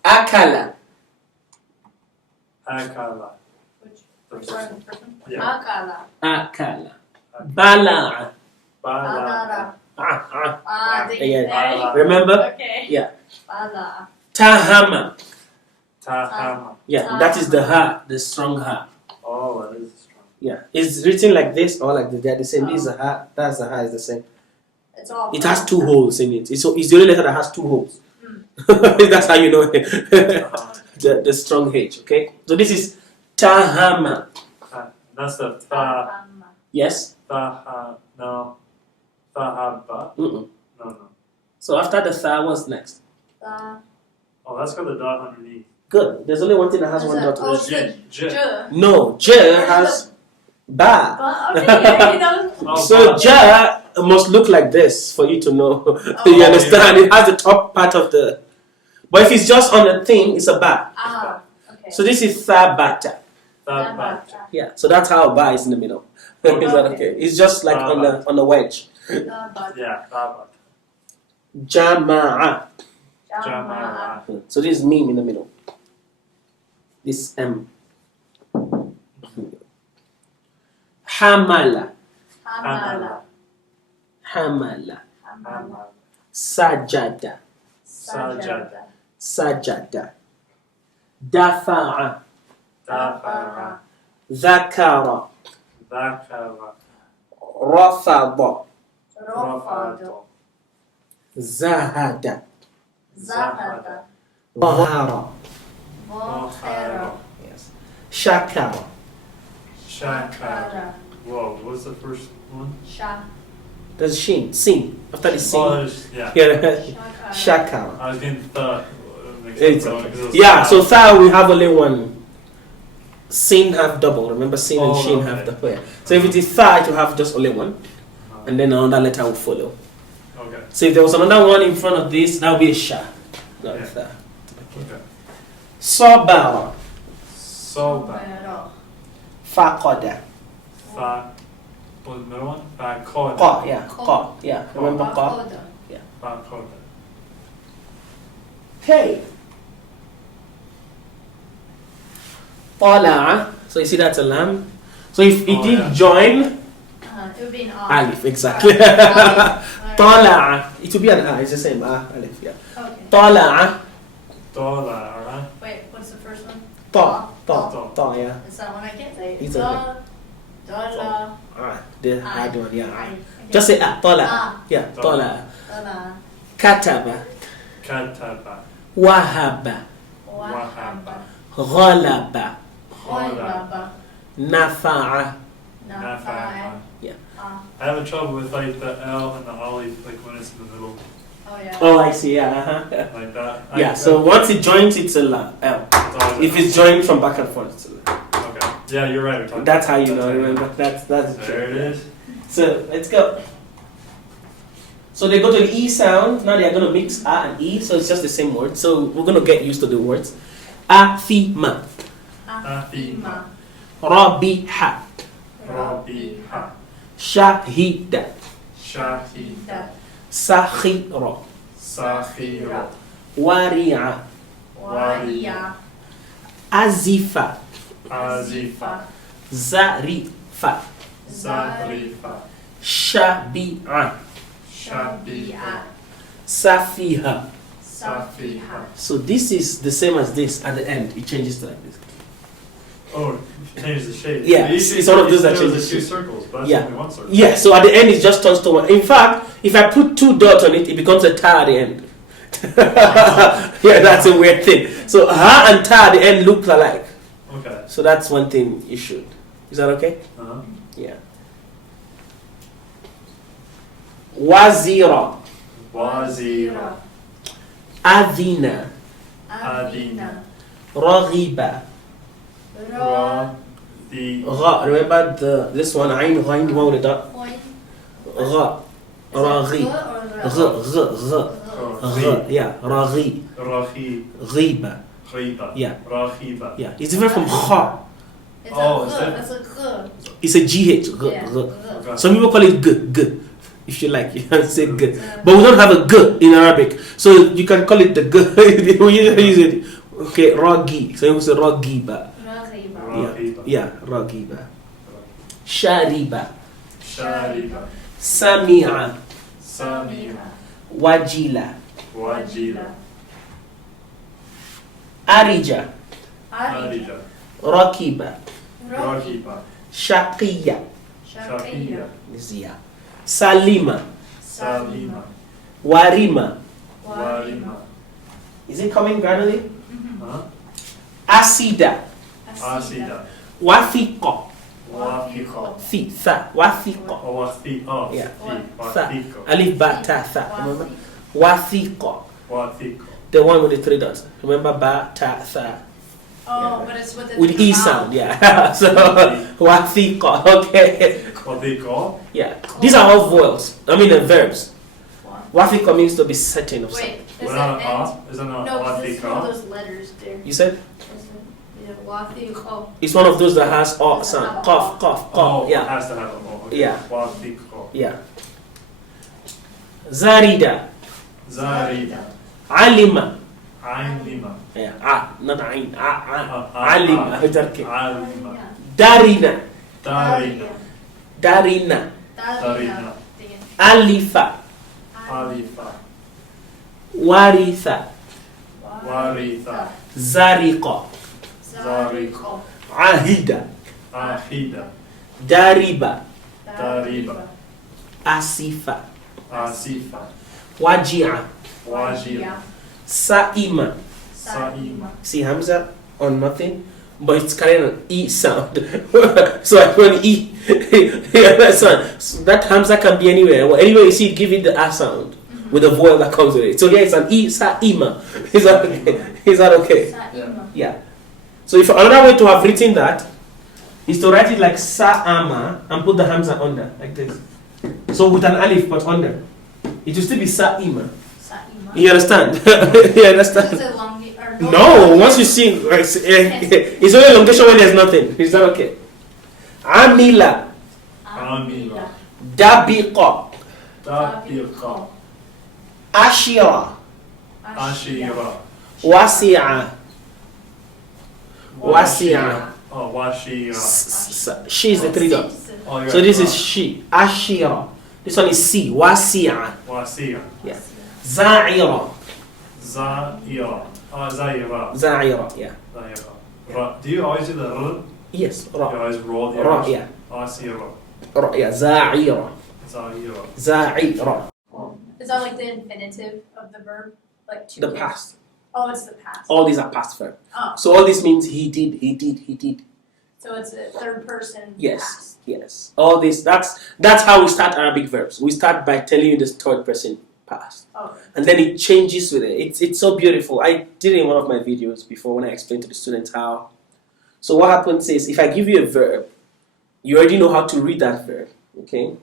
Akala. Which one? Yeah. Akala. Akala. Bala'a. Badara. Yeah. Remember? Okay. Yeah. Bala. Tahama. Tahama. Yeah, that is the ha, the strong ha. Oh, that is strong. Yeah. It's written like this or like this. They're the same. This is a ha, that's the ha, is the same. It's all. It has two holes in it. It's the only letter that has two holes. That's how you know it. the strong H, okay? So this is Tahama. That's the fa. Yes? No. Fahaba. Mm-mm. No. So after the tha, what's next? Oh, that's got the dot underneath. Good. There's only one thing that has one dot. Oh, J. No, J has ba. Okay, yeah, you know. Oh, So J must look like this for you to know. You understand? It has the top part of the. But if it's just on the thing, it's a ba. Okay. So this is tha bata. Fahaba. Yeah. So that's how ba is in the middle. Is that okay? It's just like on the wedge. Yeah, Fahaba. Jama'a. Jama'a. So this is meme in the middle. This M. Hamala. Hamala. Hamala. Hamala. Sajada. Sajada. Sajada. Dafa'a. Dafa'a. Zakara. Zakara. Rafada. Rafado. Zahada. Zahada. Bahara. Mohera. Yes. Shakara. Shakara. Whoa, what's the first one? There's shin. Sin. After the sin. Oh, there's, yeah. Yeah. Shakara. I was getting the. It's okay. Yeah, so tha we have only one. Sin have double. Remember sin and shin have double. Yeah. So if it is tha, it will have just only one. And then another letter will follow. Okay. So if there was another one in front of this, that would be a sha. Not tha. Okay. Sabara. Soba. Faqada. Fa. What was the middle one? Fakoda. Qa. Yeah. Qa. Yeah. Remember qa? Fakoda. Okay. Tala'a. So you see that's a lam. So if it did join, It would be an alif, exactly. Tala'a. It would be an a. It's the same. Alif, yeah. Okay. Tala'a. Dolara. Wait, what's the first one? Ta, yeah. It's that one I can't say. It's okay. Dala. The hard one, yeah. Okay. Just say tala'a. Yeah, tala'a. Dala. Kataba. Kataba. Wahaba. Wahaba. Ghalaba. Ghalaba. Nafa'a. Nafa'a. Yeah. I have a trouble with like the L and the Alif, like when it's in the middle, Oh yeah. Oh, I see, yeah. like that. Yeah, so once it joins, it's a L. If it's joined from back and forth, it's a L. Okay. Yeah, you're right. That's how you know, remember? That's the There it trick. is. So, let's go. So they go to the E sound, now they're going to mix A and E, so it's just the same word. So we're going to get used to the words. Afima. Afima. Rabiha. Rabiha. Shahida. Shahida. Sakhira. Sakhira. Wari'a. Wariya. Azifa. Azifa. Zarifa. Zarifa. Shabi'a. Shabi'a. Safiha. Safiha. So this is the same as this at the end. It changes to like this. Oh, change the shape. Yeah, it's one of those that changes. changes Two shape. circles, but that's Yeah. only one circle. Yeah, so at the end it just turns to one. In fact, if I put two dots on it, it becomes a ta at the end. Yeah, that's a weird thing. So ha and ta at the end look alike. Okay. So that's one thing you should Is that okay? Uh-huh. Yeah. Wazira. Wazira. Adina. Adina. Raghiba. Ra. Remember this one, Ain, Ghain, the one with the dot? Ra. Raghi. Yeah. Raghi. Ghiba. Yeah. Rakhiba. Yeah. It's different from Kha. It's a g. It's a GH. Yeah. Some people call it G. If you like, you can say G. But we don't have a G in Arabic. So you can call it the G. We use it. Okay, Ragi. So you say Ragiba. Yeah, Ragiba. Shariba. Sami'a. Wajila. Arija. Rakiba. Shaqiya. Zia. Salima. Warima. Is it coming gradually? Asida. Wathiqa. Tha. Wathiqa. Yeah. Tha. Alif ba ta tha. Remember? Wathiqa. The one with the three dots. Remember ba ta tha. Oh, but it's with the With E sound, yeah. So wathiqa. Okay. Yeah. These are all vowels. I mean verbs. Wathiqa means to be certain of something. Wait, is it not no, because it's one of those letters there. You said? Yeah, wathiqa. It's one of those that has O sound. Qaf, qaf, qaf. Oh, Yeah. it has to have a more. Okay. Yeah. Wathiqa. Yeah. Zarida. Alima. Ain-lima. Yeah. Not ain. Alima. Alima. Darina. Darina. Darina. Darina. Alifa. Alifa. Waritha. Waritha. Zariqa. Zariqa. Ahida. Ahida. Dariba. Dariba. Asifa. Asifa. Wajia. Wajia. Saima. Saima. See Hamza on nothing, but it's carrying an E sound. So I put an E. Yeah, that's one. So that Hamza can be anywhere. Well, anywhere you see it, give it the A sound with the vowel that comes with it. So here it's an E, Saima. Is that okay? Is that okay? Yeah. So if another way to have written that is to write it like Sa'ama and put the Hamza under, like this. So with an alif but under. It will still be Sa'ima. You understand? You understand? No, once you see, it's only elongation when there's nothing. Is that okay? Amila. Amila. Dabiqa. Dabiqa. Ashira. Ashira. Wasi'a. Wasi'a. Oh, washira. She is the three dots. Oh, you're So this right. is she. Ashira. This one is C. Wasi'a. Wasi'a. Yeah. Za'ira. Zaira. Zaira. Za'ira. Yeah. Zaira. Do you always do the r? Yes. You Ra. always roll the Ra. r's? Yeah. Asira. Ra. Yeah. Za'ira. Zaira. Za'ira. Is that like the infinitive of the verb? Like to The give? past. Oh, it's the past. All these are past verb. Oh, So all this means he did, he did, he did. so it's a third person Yes. past. Yes. All this, that's how we start Arabic verbs. We start by telling you this third person past. Okay. And then it changes with it. It's so beautiful. I did it in one of my videos before when I explained to the students how. So what happens is if I give you a verb, you already know how to read that verb. Okay?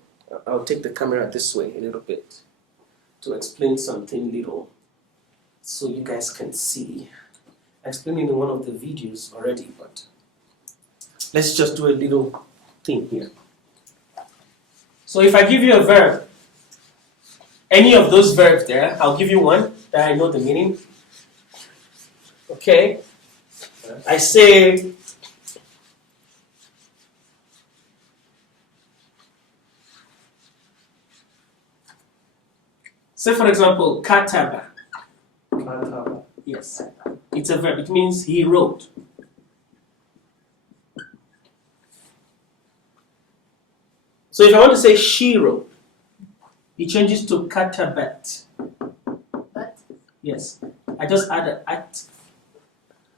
I'll take the camera this way a little bit to explain something little so you guys can see. I explained it in one of the videos already, but let's just do a little thing here. So if I give you a verb, any of those verbs there, I'll give you one that I know the meaning. Okay? I say, for example, kataba. Kataba. Yes. It's a verb. It means he wrote. So if I want to say she wrote, it changes to katabat. But Yes. I just add an at.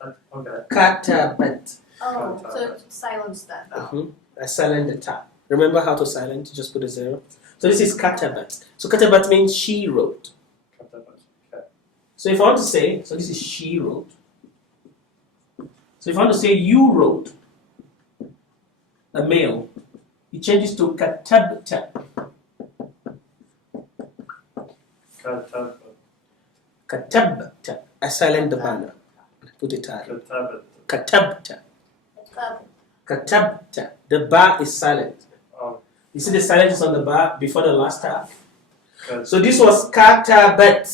Okay. Katabat. Oh, so silence that vowel. I silent the ta. Remember how to silent? You just put a 0. So this is katabat. So katabat means she wrote. So if I want to say, so this is she wrote. So if I want to say you wrote, a male, it changes to katabta. Katabta. I silent the banner. Put it out. Katabta. Katabta. The ba is silent. You see the silence is on the ba before the last ta. So this was katabat.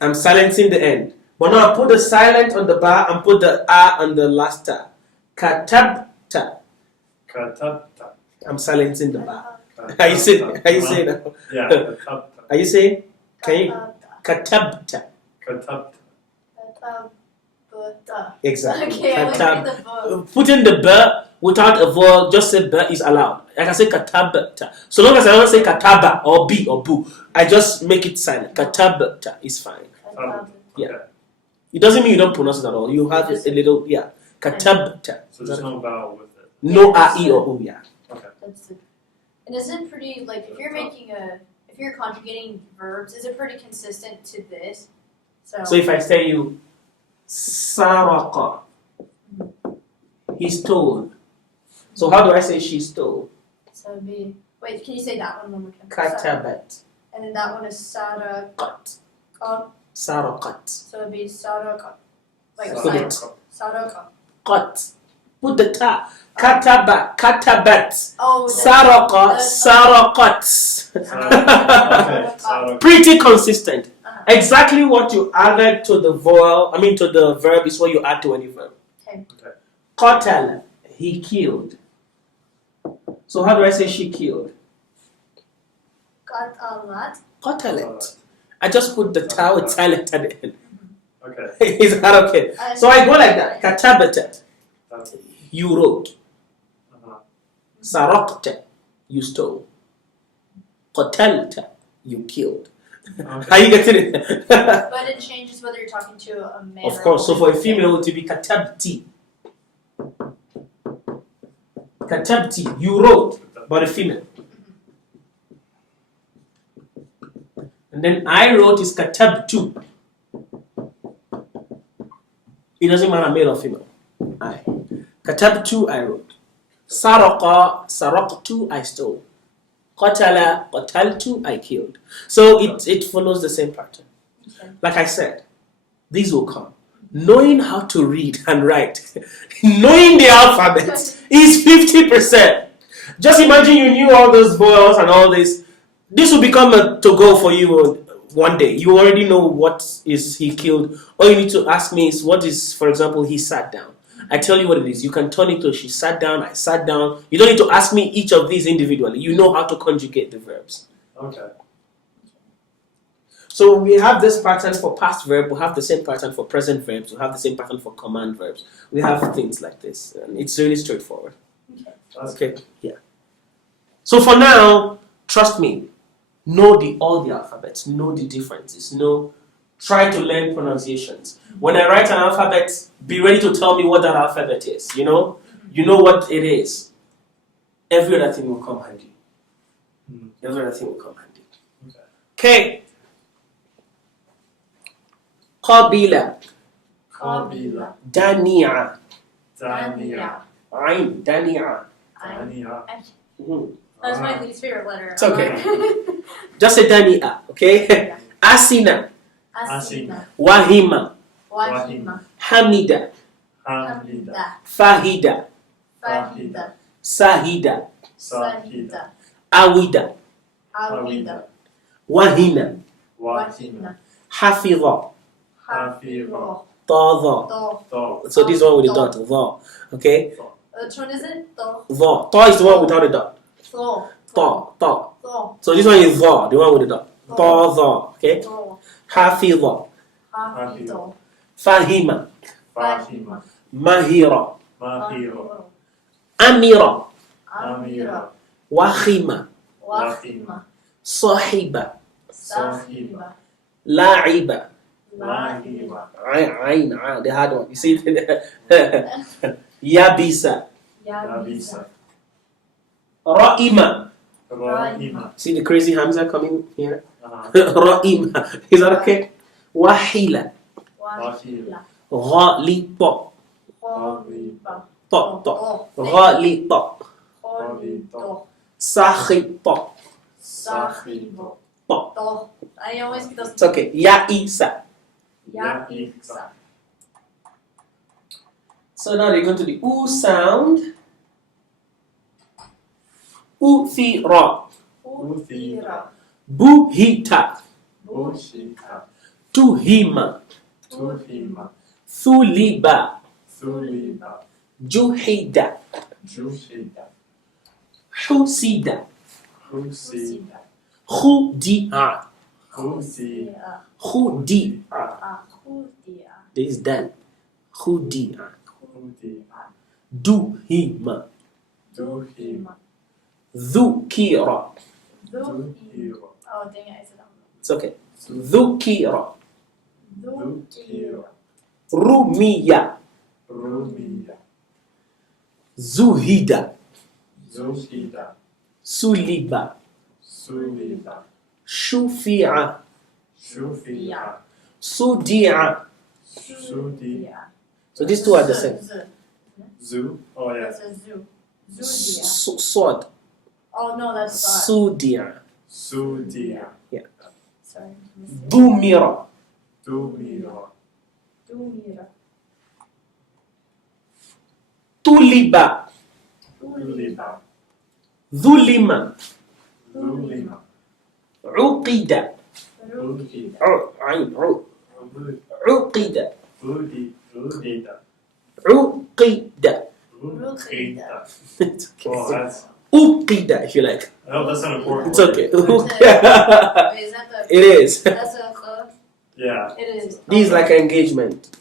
I'm silencing the end. But now I put the silent on the ba and put the a on the last ta. Katabta. I'm silencing the ba. Are you saying? Are you saying that? Yeah. Are you saying? Can you? Katabta. Exactly. Okay, I want to read the book. Putting the ba without a vowel, just say ba is allowed. I can say katabta. So long as I don't say kataba or b or boo, I just make it silent. Katabta is fine. Yeah. It doesn't mean you don't pronounce it at all. You have a little, yeah. Katabta. So there's no vowel with it. No a, e, or u, yeah. Okay. And is it pretty, like, if you're conjugating verbs, is it pretty consistent to this? So if I say you, Saraka, he stole. So how do I say she stole? So it'd be, wait, can you say that one more time? Katabat. And then that one is Sarakat. Sarakat. So it'd be Sarakat. Like Sarakat. Sarakat. Qat. Put the ta. Katabat. Katabat. Oh, Saraka. Sarakat. Okay. Pretty consistent. Exactly what you added to the vowel, to the verb is what you add to any verb. Okay. Qatal, he killed. So how do I say she killed? Qatalat. Qatalat. I just put the ta with silent at the end. Okay. Is that okay? So I go like that. Katabata, you wrote. Sarakta, you stole. Qatalta, you killed. Okay. Are you getting it? But it changes whether you're talking to a man Of or course. a So for a woman. female, it will be katabti. Katabti, you wrote, but a female. And then I wrote is katabtu. It doesn't matter male or female. I. Katabtu, I wrote. Saraka, saraktu, I stole. Qatala, qataltu, I killed. So it follows the same pattern. Okay. Like I said, these will come. Knowing how to read and write, knowing the alphabet is 50%. Just imagine you knew all those vowels and all this. This will become a to-go for you one day. You already know what is he killed. All you need to ask me is what is, for example, he sat down. I tell you what it is. You can turn it to she sat down, I sat down. You don't need to ask me each of these individually. You know how to conjugate the verbs. Okay. So we have this pattern for past verb. We have the same pattern for present verbs. We have the same pattern for command verbs. We have things like this. And it's really straightforward. Okay. Yeah. So for now, trust me. Know all the alphabets. Know the differences. Try to learn pronunciations. When I write an alphabet, be ready to tell me what that alphabet is. You know what it is. Every other thing will come handy. Every other thing will come handy. Okay. Qabila. Qabila. Dani'a. Dania. Ain. Dani'a. Dania. That's my least favorite letter. It's okay. Just say Dani'a, okay? Yeah. Asina. Asina. Wahima. Wahima. Hamida. Hamida. Fahida. Fahida. Sahida. Sahida. Awida. Awida. Wahina. Wahina. Hafidha. Hafidha. Tadha. Do. So this one with the dot. Dha. Okay? Which one is it? Do. Dha. Ta is the one without a dot. Do. Ta. Do. So this one is dha, the one with the dot. Tadha. Okay? Do. Hafidha. Hafidha. Fahima. Fahima. Mahira. Mahira. Amira. Amira. Wahima. Wahima. Sahiba. Sahiba. La'iba. Lahiba. Ain, the hard one. You see it? Yabisa. Yabisa. Ra'ima. Rahima. See the crazy Hamza coming here? Uh-huh. Ra'ima. Is that okay? Wahila. Wahila. Ghalipa. Ghaliba. Ta. Ghalipa. Ghalita. Sakhita. Sahibo. Ta. I always get those. It's okay. Ya'isa. Ya'isa. So now they go to the U sound. Uthira. Uthira. Buhita. Bushita. Tuhima. Tuhima. Thuliba. Thuliba. Juhida. Jushida. Husida. Husida. Khudi'a. Husia. Khudi'a. Khudia. This is done. Khudi'a. Hudia. Duhima. Duhima. Dhukira. Duhira. Oh, dang it, I said that. It's okay. Dhukira. Dhukira. Rumiya. Rumiya. Zuhida. Zuhida. Suliba. Suliba. Shufi'a. Shufiya. Sudi'a. Sudi. So these two are the same. Zu. Oh yeah. That's a zoo. Zudia. Sod. Oh no, that's sod. Sudi'a. Sudia. Sorry. Dumira. Dumira. Dumira. Tuliba. Tuliba. Dhulima. Zulima. Uqida. Rukida. Uqida. Rudida. Uqida. Rukida. It's okay. Oh, that's. Uqida, if you like. No, that's an important It's word. okay. Wait, is that the? It is. That's a club. Yeah. It is. This is like an engagement.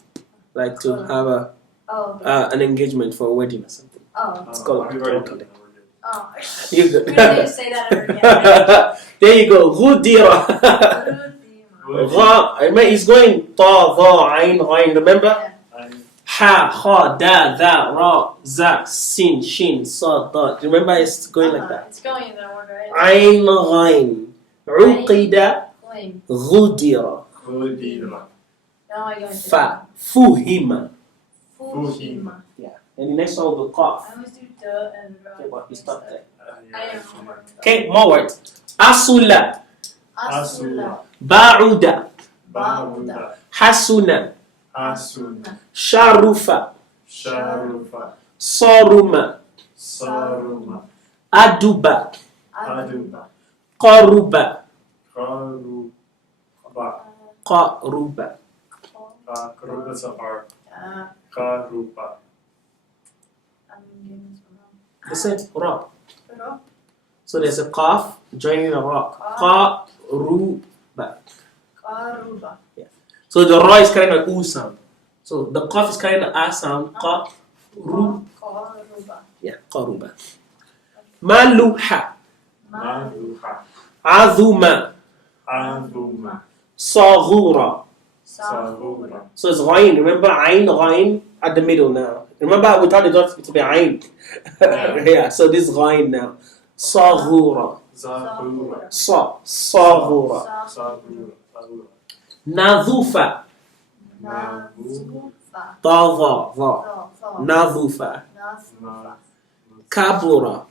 Like to have Oh. an engagement for a wedding or something. Oh. It's called We've already done that. We're good. Oh. You We go. don't need to say that ever again. There you go. Ghudira. Gha. I mean, it's going ta, dha, ain, ghain. Remember? Ha, kha, da, dha, ra, za, sin, shin, sa, da. Remember, it's going like that. It's going in that order, right? Ain, ghain. Uqida, Claim. ghudira. Rudira. Now I go into Fa, fuhima. Fuhima. And the next one will be qaf. I always do duh and Okay, but you stop there. I don't know. Okay, more words. Asula, Asula. ba'uda, Bauda. hasuna, Asuna. sharufa, Sharufa. saruma, Saruma. aduba, Aduba. qaruba, Karuba. qaruba. Karuba is a R. Uh, Karuba. I'm getting this one wrong. Listen, ra. Pero, So there's a qaf joining a ra. Qaruba. Karuba. So the ra is carrying an u sound. So the qaf is carrying the a sound. Qaru. Karuba. Yeah, qaruba. Maluha, Maluha. azuma, Aduma. saghura. Sahura. So it's ghain. Remember, ain at the middle now. Remember, we thought it was to be ain. Yeah, so this is ghain now. Saghura. Zahura. Saghura. Sahura. Sahura. Nadhufa. Nazufa. Tadha. Tha. Nadhufa. Nazufa. Kabura.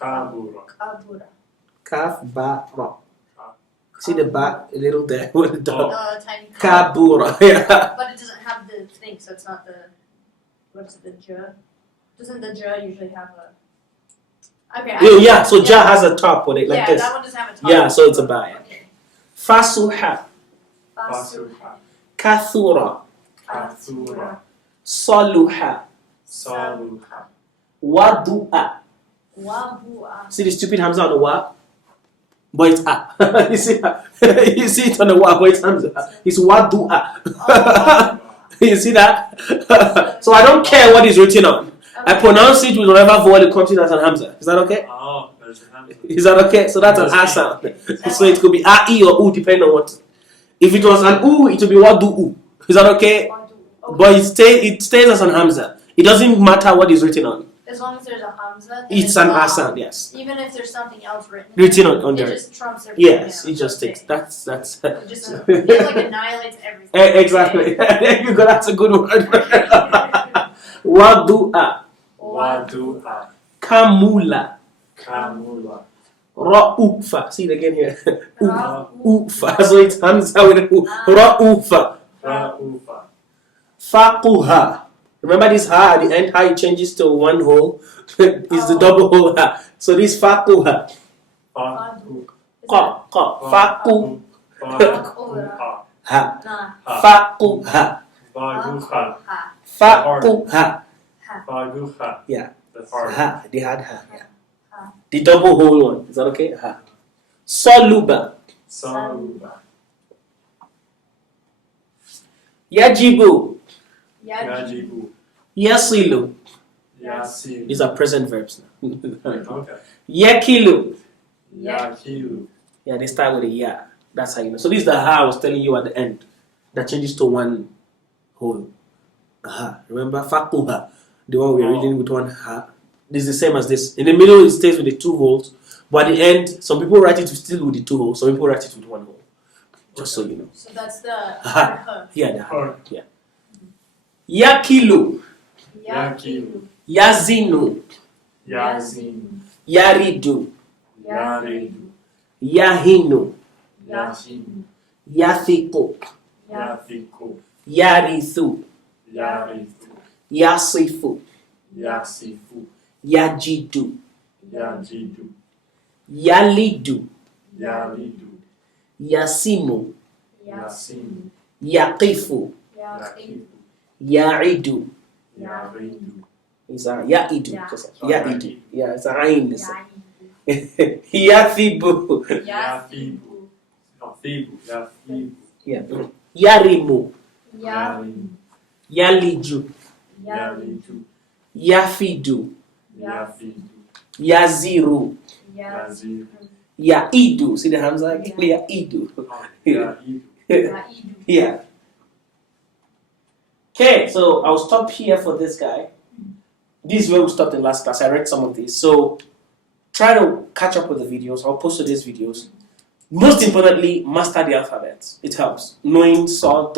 Kabura. Kabura. Kaf ba ra. See the ba a little there with the dot. Tiny. Kabura. Yeah. But it doesn't have the thing, so it's not the. What's it, the ja? Doesn't the ja usually have a. Okay. Yeah. So ja has a top with it like yeah, this. that one doesn't have a top. Yeah, so it's a ba. Okay. Fasuha. Fasuha. Kathura. Kathura. Saluha. Saluha. Wadu'a. Wabua. See the stupid Hamza on the wa? But it's a. You see you see it on the wa, but it's Hamza. It's wadu'a. Oh, You see that? So I don't care what is written on. I pronounce it with whatever vowel it comes in as an Hamza. Is that okay? Oh, there's a Hamza. Is that okay? So that's an A sound. So it could be A, E, or U depending on what If it was an u, it would be wadu'u. Is that okay? Wadu. Okay. But it stays as an hamza. It doesn't matter what is written on. As long as there's a hamza, then It's an wow. sound, yes. Even if there's something else written On it there. just trumps everything Yes, else. it just Okay. takes. That's. It just it like annihilates everything. Exactly. There you go. That's a good word. Wadu'a. Wadu'a. Kamula. Kamula. Ra'ufa. See it again here. Ra'u. Ufa. So it's hamza with an u. Ra'ufa. Ra'ufa. Faquha. Remember this ha at the end, how it changes to one hole? It's the double hole ha. So this faquha. Fa'u. Qa. Faqu. Fa'uha. Ha. Nah. Faquha. Faguha. Ha. Faquha. Faguha. Yeah. The hard. Ha. The hard ha. Yeah. Ha. The double hole one. Is that okay? Ha. Soluba. Saluba. Yajibu. Yajibu. Yasilu. Yasilu. These are present verbs now. Okay. Yakilu. Yakilu. Yeah, they start with a ya. That's how you know. So this is the ha I was telling you at the end. That changes to one whole. Ha. Remember? Faquha. The one we're reading with one ha. This is the same as this. In the middle it stays with the two holes. But at the end, some people write it still with the two holes. Some people write it with one hole. Just so you know. So that's the Ha. ha. Yeah, the ha. Hard. Yeah. Yakilu. Yakilu. Yazinu. Yazin. Yaridu. Yaridu. Yahinu. Yahin. Yathiku. Yathiku. Yarithu. Yarithu. Yasifu. Yasifu. Yajidu. Yajidu. Yalidu. Yalidu. Yasimu. Yasim. Yaqifu. Yaqifu. Ya'idu. Yaridu. It's a ya'idu. Ya. Ya'idu. Yeah, it's a ain. Ya'idu. Yathibu. Yafibu. Yafibu. Yafibu. Yeah. Yarimu. Yarim. Yaliju. Yarim. Yalidu. Yafidu. Yafidu. Yaziru. Yaziru. Ya'idu. See the hamza again? Ya'idu. Yahidu. Ya'idu. Yeah. Okay, so I'll stop here for this guy. This is where we stopped in last class. I read some of these. So try to catch up with the videos. I'll post these videos. Most importantly, master the alphabet. It helps. Knowing saw,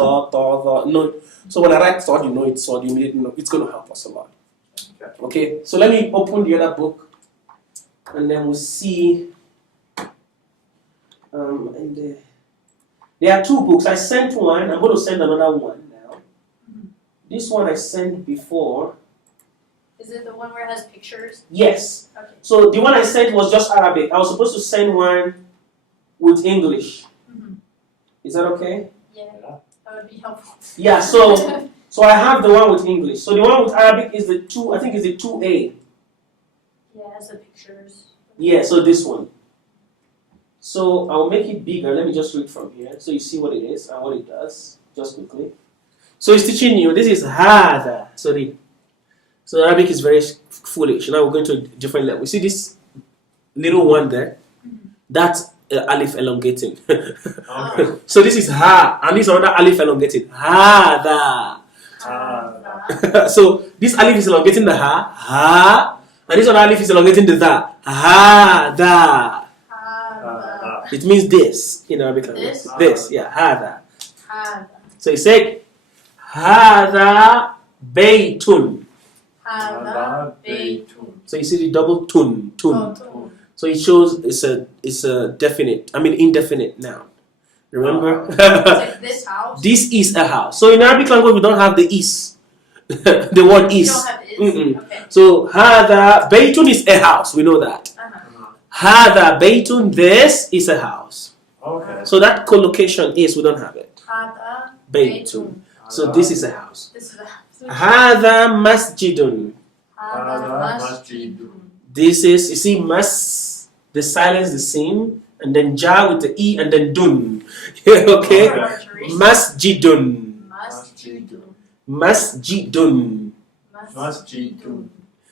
no. So when I write saw, you know it's saw, you immediately know. It's going to help us a lot. Okay, so let me open the other book and then we'll see. There are two books. I sent one. I'm going to send another one now. This one I sent before. Is it the one where it has pictures? Yes. Okay. So the one I sent was just Arabic. I was supposed to send one with English. Mm-hmm. Is that okay? Yeah. That would be helpful. Yeah, so I have the one with English. So the one with Arabic is the 2, I think is the 2A. Yeah, it has the pictures. Yeah, so this one. So I'll make it bigger. Let me just read from here so you see what it is and what it does. Just quickly. So it's teaching you, this is hada. Sorry. So Arabic is very foolish. Now we're going to a different level. You see this little one there? That's alif elongating. Okay. So this is ha, and this is another alif elongating. Hada. So this alif is elongating the ha, and this other alif is elongating the da. Hada. It means this in Arabic language. This, yeah, hada. So you say hada baytun. Hada Baytun. So you see the double tun. Oh, So it shows it's a definite, indefinite noun. Remember? it's like this house. This is a house. So in Arabic language we don't have the is. The word You is. don't have is? Mm-mm. Okay. So hada baytun is a house. We know that. Hada baytun, this is a house. Okay. So that collocation is, we don't have it. Hada Baytun. So this is a house. This is a house. Hada masjidun. Hada masjidun. This is, you see, mas, the silence the same, and then ja with the e, and then dun. Okay? Masjidun. Masjidun. Masjidun. Masjidun.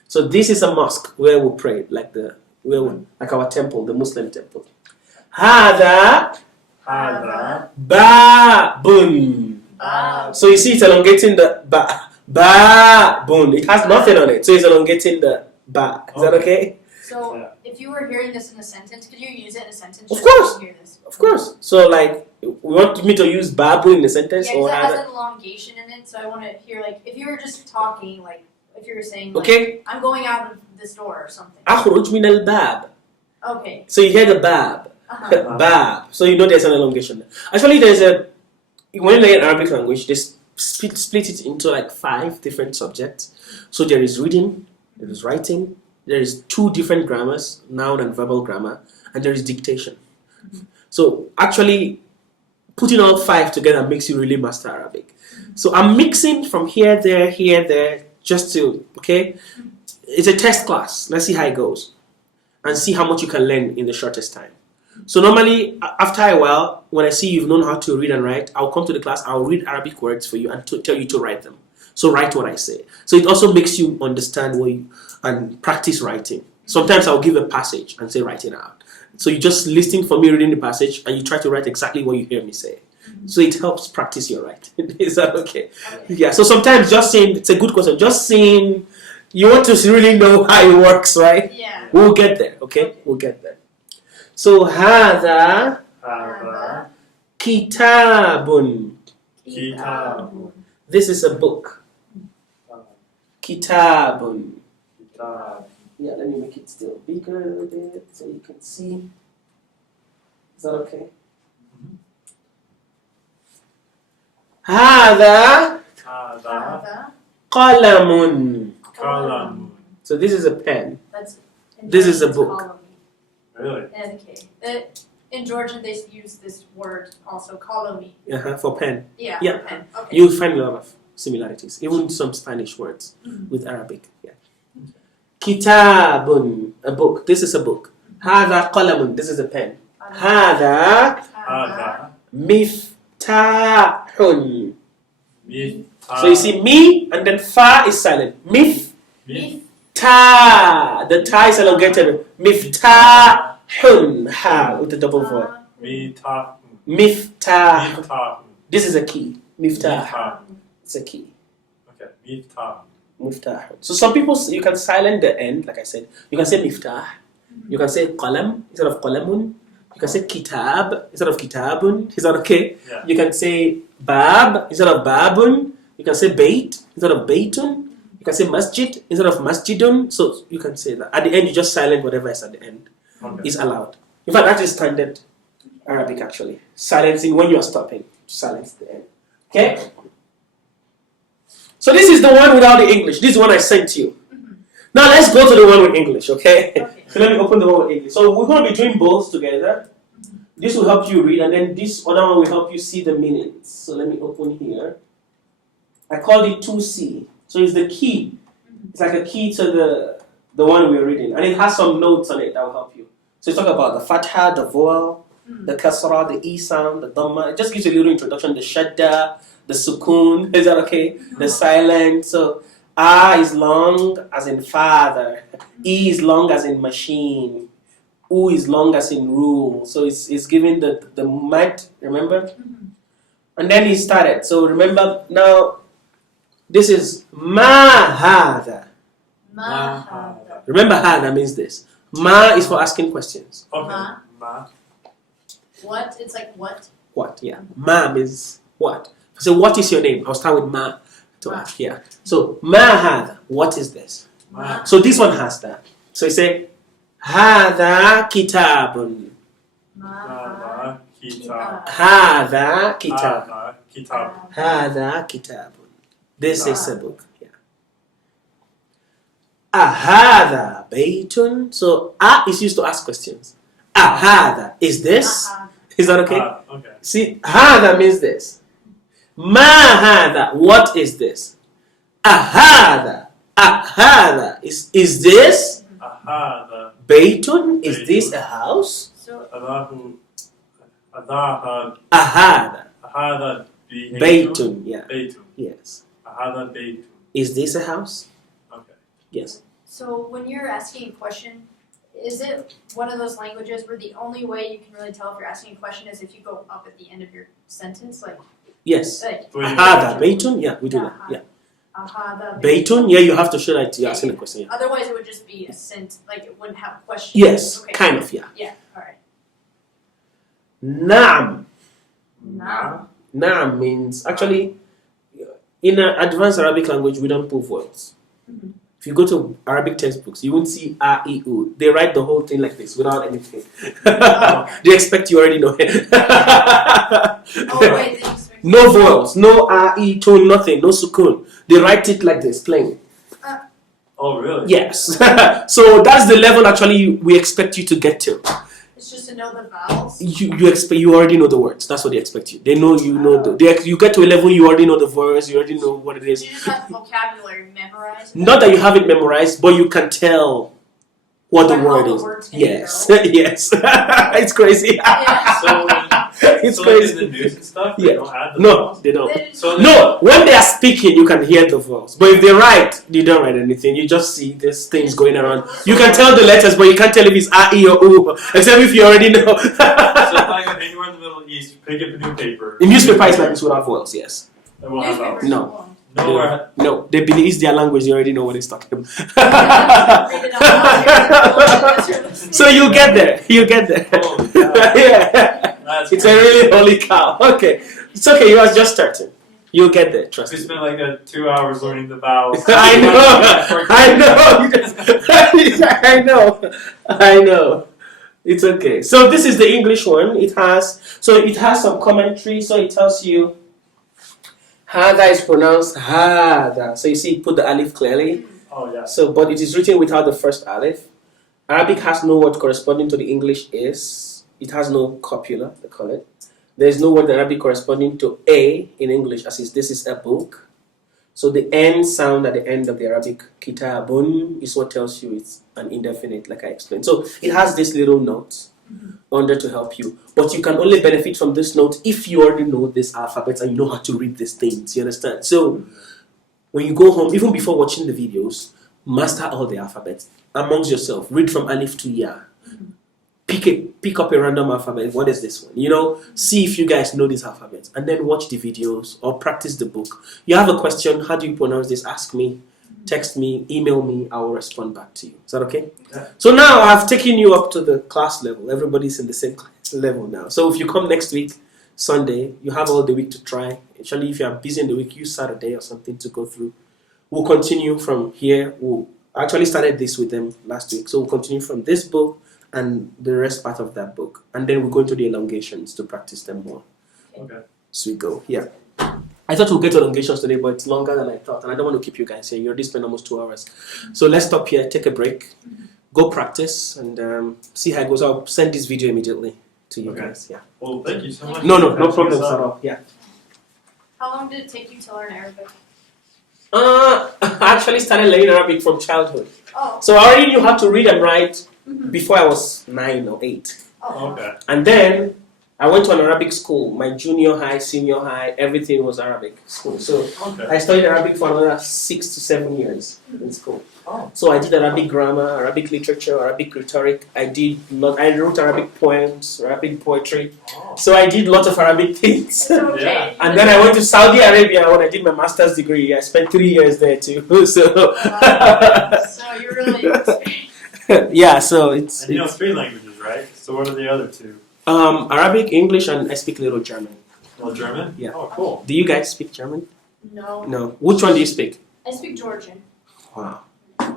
So this is a mosque where we pray, like our temple, the Muslim temple. Hada هذا Babun. Bab. So you see it's elongating the babun. It has nothing on it, so it's elongating the ba. Is that okay? So Yeah. if you were hearing this in a sentence, could you use it in a sentence? Of or course. can you hear this? Of course. So like, you want me to use babu in the sentence Yeah, or because it have has it? an elongation in it, so I want to hear like if you were just talking, like if you were saying like, Okay. I'm going out of this door or something. أخرج من الباب. Okay. So you hear the bab. Uh-huh. Bab. So you know there's an elongation. Actually, there's a when you learn Arabic language, they split it into like 5 different subjects. So there is reading, there is writing, there is 2 different grammars, noun and verbal grammar, and there is dictation. So actually, putting all 5 together makes you really master Arabic. So I'm mixing from here, there, just to, okay? It's a test class. Let's see how it goes and see how much you can learn in the shortest time. So normally, after a while, when I see you've known how to read and write, I'll come to the class, I'll read Arabic words for you and tell you to write them. So write what I say. So it also makes you understand and practice writing. Sometimes I'll give a passage and say write it out. So you just listen for me reading the passage and you try to write exactly what you hear me say. So it helps practice your writing. Is that okay? Yeah, so sometimes just saying, it's a good question, just saying, you want to really know how it works, right? Yeah. We'll get there, okay? We'll get there. So هذا هذا كتاب. كتاب This is a book. كتاب. كتاب Yeah, let me make it still bigger a little bit so you can see. Is that okay? هذا هذا قلم. قلم. So this is a pen. That's in This is a Georgian, it's book. kolomi. Really? Okay. In Georgian, they use this word also, kolomi. For pen. Yeah. Yeah. for pen. Okay. You'll find a lot of similarities, even some Spanish words with Arabic. Yeah. Kitabun, a book. This is a book. هذا قلم. This is a pen. هذا هذا مفتاح. مفتاح. So you see me and then fa is silent. Mif Mif. ta. The ta is elongated. Miftahun. Ha with the double vowel. مفتاح. Miftah. مفتاح. This is a key. Miftah. مفتاح. It's a key. Okay. مفتاح. Miftah. So some people, you can silent the end, like I said. You can say miftah. You can say qalam instead of qalamun. You can say kitab instead of kitabun. Is that okay? Yeah. You can say bab instead of babun. You can say bait instead of baitun. You can say masjid instead of masjidun. So you can say that. At the end, you just silent whatever is at the end. Okay. Is allowed. In fact, that is standard Arabic actually. Silencing when you are stopping. Silence the end. Okay? So this is the one without the English. This is the one I sent you. Now let's go to the one with English, okay? Okay. So let me open the one with English. So we're going to be doing both together. This will help you read, and then this other one will help you see the meanings. So let me open here. I called it 2C. So it's the key. It's like a key to the one we're reading. And it has some notes on it that will help you. So it's talk about the fatha, the vowel, the kasra, the e sound, the dhamma. It just gives you a little introduction. The shadda, the sukun. Is that okay? The silent. So A is long as in father. E is long as in machine. U is long as in rule. So it's giving the mad, remember? And then he started. So remember now, this is ma hada. Ma hada. Remember hada means this. Ma is for asking questions. Okay. Ma. Ma. What? It's like what? What? Yeah. Ma means what. So what is your name? I'll start with ma to ask. Yeah. So ma hada. What is this? Ma. So this one has that. So you say hada kitabun. Ma هذا كتاب. Hada kitab. هذا كتاب. Hada kitabun. This is a book. Yeah. Ahada baytun. So is used to ask questions. Ahada is this? Is that okay? Okay. See, hada means this. Ma hada. What is this? Ahada. Ahada is this? هذا Baytun. Is this a house? So هذا Ahada. هذا Baytun. Yeah. بيت. Yes. هذا بيت. Is this a house? Okay. Yes. So when you're asking a question, is it one of those languages where the only way you can really tell if you're asking a question is if you go up at the end of your sentence? Like, Yes. like Ahada, Beitun, yeah, we do that. Yeah. ahada, Beitun, yeah, you have to show that you're asking a question. Yeah. Otherwise, it would just be a sentence, like it wouldn't have a question. Yes, Okay. kind of, yeah. Yeah, alright. Naam. Now, Naam means, actually, in an advanced Arabic language, we don't put vowels. Mhm. If you go to Arabic textbooks, you won't see a, e, u. They write the whole thing like this without anything. They expect you already know it. oh wait, they expect No vowels, no a, e, tone, nothing, no sukun. They write it like this, plain. Oh, really? Yes. So that's the level actually we expect you to get to. It's just to know the vowels. You already know the words. That's what they expect you. They know you know you get to a level you already know the words. You already know what it is. Do you just have vocabulary memorized? Not that you have it memorized, but you can tell what the Like how word the is. words can Yes, go. yes. It's crazy. Yeah. It's so crazy. Like in the news and stuff, Yeah. they don't add the No, vowels? they don't. Then- So No, when they are speaking, you can hear the voice. But if they write, they don't write anything. You just see these things going around. You can tell the letters, but you can't tell if it's a, e, or u, except if you already know. So if I go anywhere in the Middle East, pick up a newspaper. The newspaper is like this without voice, yes. It won't have vowels. Newspapers No. won't. Nowhere. No, they believe it's their language. You already know what it's talking about. Read it out loud. So you get there. You get there. Holy cow. Yeah. That's It's a really holy cow. Okay. It's okay. You are just starting. You'll get there. Trust We me. spent like 2 hours learning the vowels. I know. I know. I know. I know. It's okay. So this is the English one. It has some commentary. So it tells you hada is pronounced hada. So you see, it put the alif clearly. Oh, yeah. So, but it is written without the first alif. Arabic has no word corresponding to the English is. It has no copula, they call it. There is no word in Arabic corresponding to a in English, as is this is a book. So the N sound at the end of the Arabic kitabun is what tells you it's an indefinite, like I explained. So it has this little note under to help you. But you can only benefit from this note if you already know this alphabet and you know how to read these things. You understand? So when you go home, even before watching the videos, master all the alphabets amongst yourself. Read from alif to ya. Pick up a random alphabet. What is this one? You know, see if you guys know this alphabet, and then watch the videos or practice the book. You have a question, how do you pronounce this? Ask me, text me, email me, I will respond back to you. Is that okay? Yeah. So now I've taken you up to the class level. Everybody's in the same class level now. So if you come next week, Sunday, you have all the week to try. Actually, if you are busy in the week, use Saturday or something to go through. We'll continue from here. I actually started this with them last week. So we'll continue from this book and the rest part of that book. And then we'll go into the elongations to practice them more. Okay. So we go. Yeah. I thought we'll get to elongations today, but it's longer than I thought. And I don't want to keep you guys here. You already spent almost 2 hours. So let's stop here, take a break, go practice, and see how it goes. I'll send this video immediately to you Okay. guys. Yeah. Well, thank you so much. No for problems catching us at up. all. Yeah. How long did it take you to learn Arabic? I actually started learning Arabic from childhood. Oh. So I already knew how to read and write Mhm. before I was 9 or 8. Oh. Okay. And then I went to an Arabic school. My junior high, senior high, everything was Arabic school. So Okay. I studied Arabic for another 6 to 7 years in school. Oh. So I did Arabic grammar, Arabic literature, Arabic rhetoric. I wrote Arabic poems, Arabic poetry. Oh. So I did lots of Arabic things. It's okay. Yeah. And then I went to Saudi Arabia when I did my master's degree. I spent 3 years there too. So So you're really yeah, so it's And you know 3 languages, right? So what are the other 2? Arabic, English, and I speak a little German. Well, German? Yeah. Oh, cool. Do you guys speak German? No. No. Which one do you speak? I speak Georgian. Wow.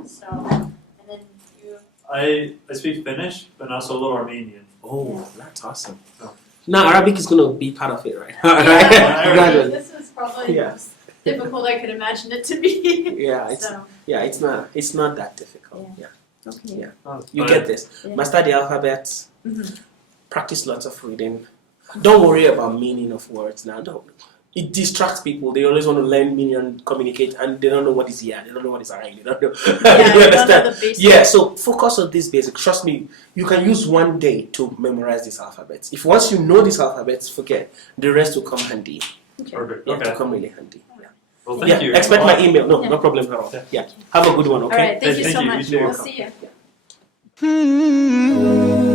So, and then you. I speak Finnish, but also a little Armenian. Oh, that's awesome. Oh. Now Arabic is gonna be part of it, right? Yeah, Gradually. this is probably Yeah. the most difficult I could imagine it to be. Yeah, it's not that difficult. Yeah. Yeah. Okay. Yeah. Oh, You but get this. Yeah. Master the alphabet. Mhm. Practice lots of reading. Don't worry about meaning of words now. Don't. It distracts people. They always want to learn meaning and communicate, and they don't know what is yeah. They don't know what is alright. They don't know. Yeah, You you don't know understand? the basics. Yeah. So focus on this basic. Trust me. You can use one day to memorize these alphabets. If once you know these alphabets, forget the rest will come handy. Okay. Perfect. Yeah, Okay. to come really handy. Yeah. Well, thank Yeah. you. Expect my email. No, Yeah. no problem at all. Yeah. Yeah. Have a good one. All Okay. right. Thank you Thank so you. much. You too. We'll see you. Hmm.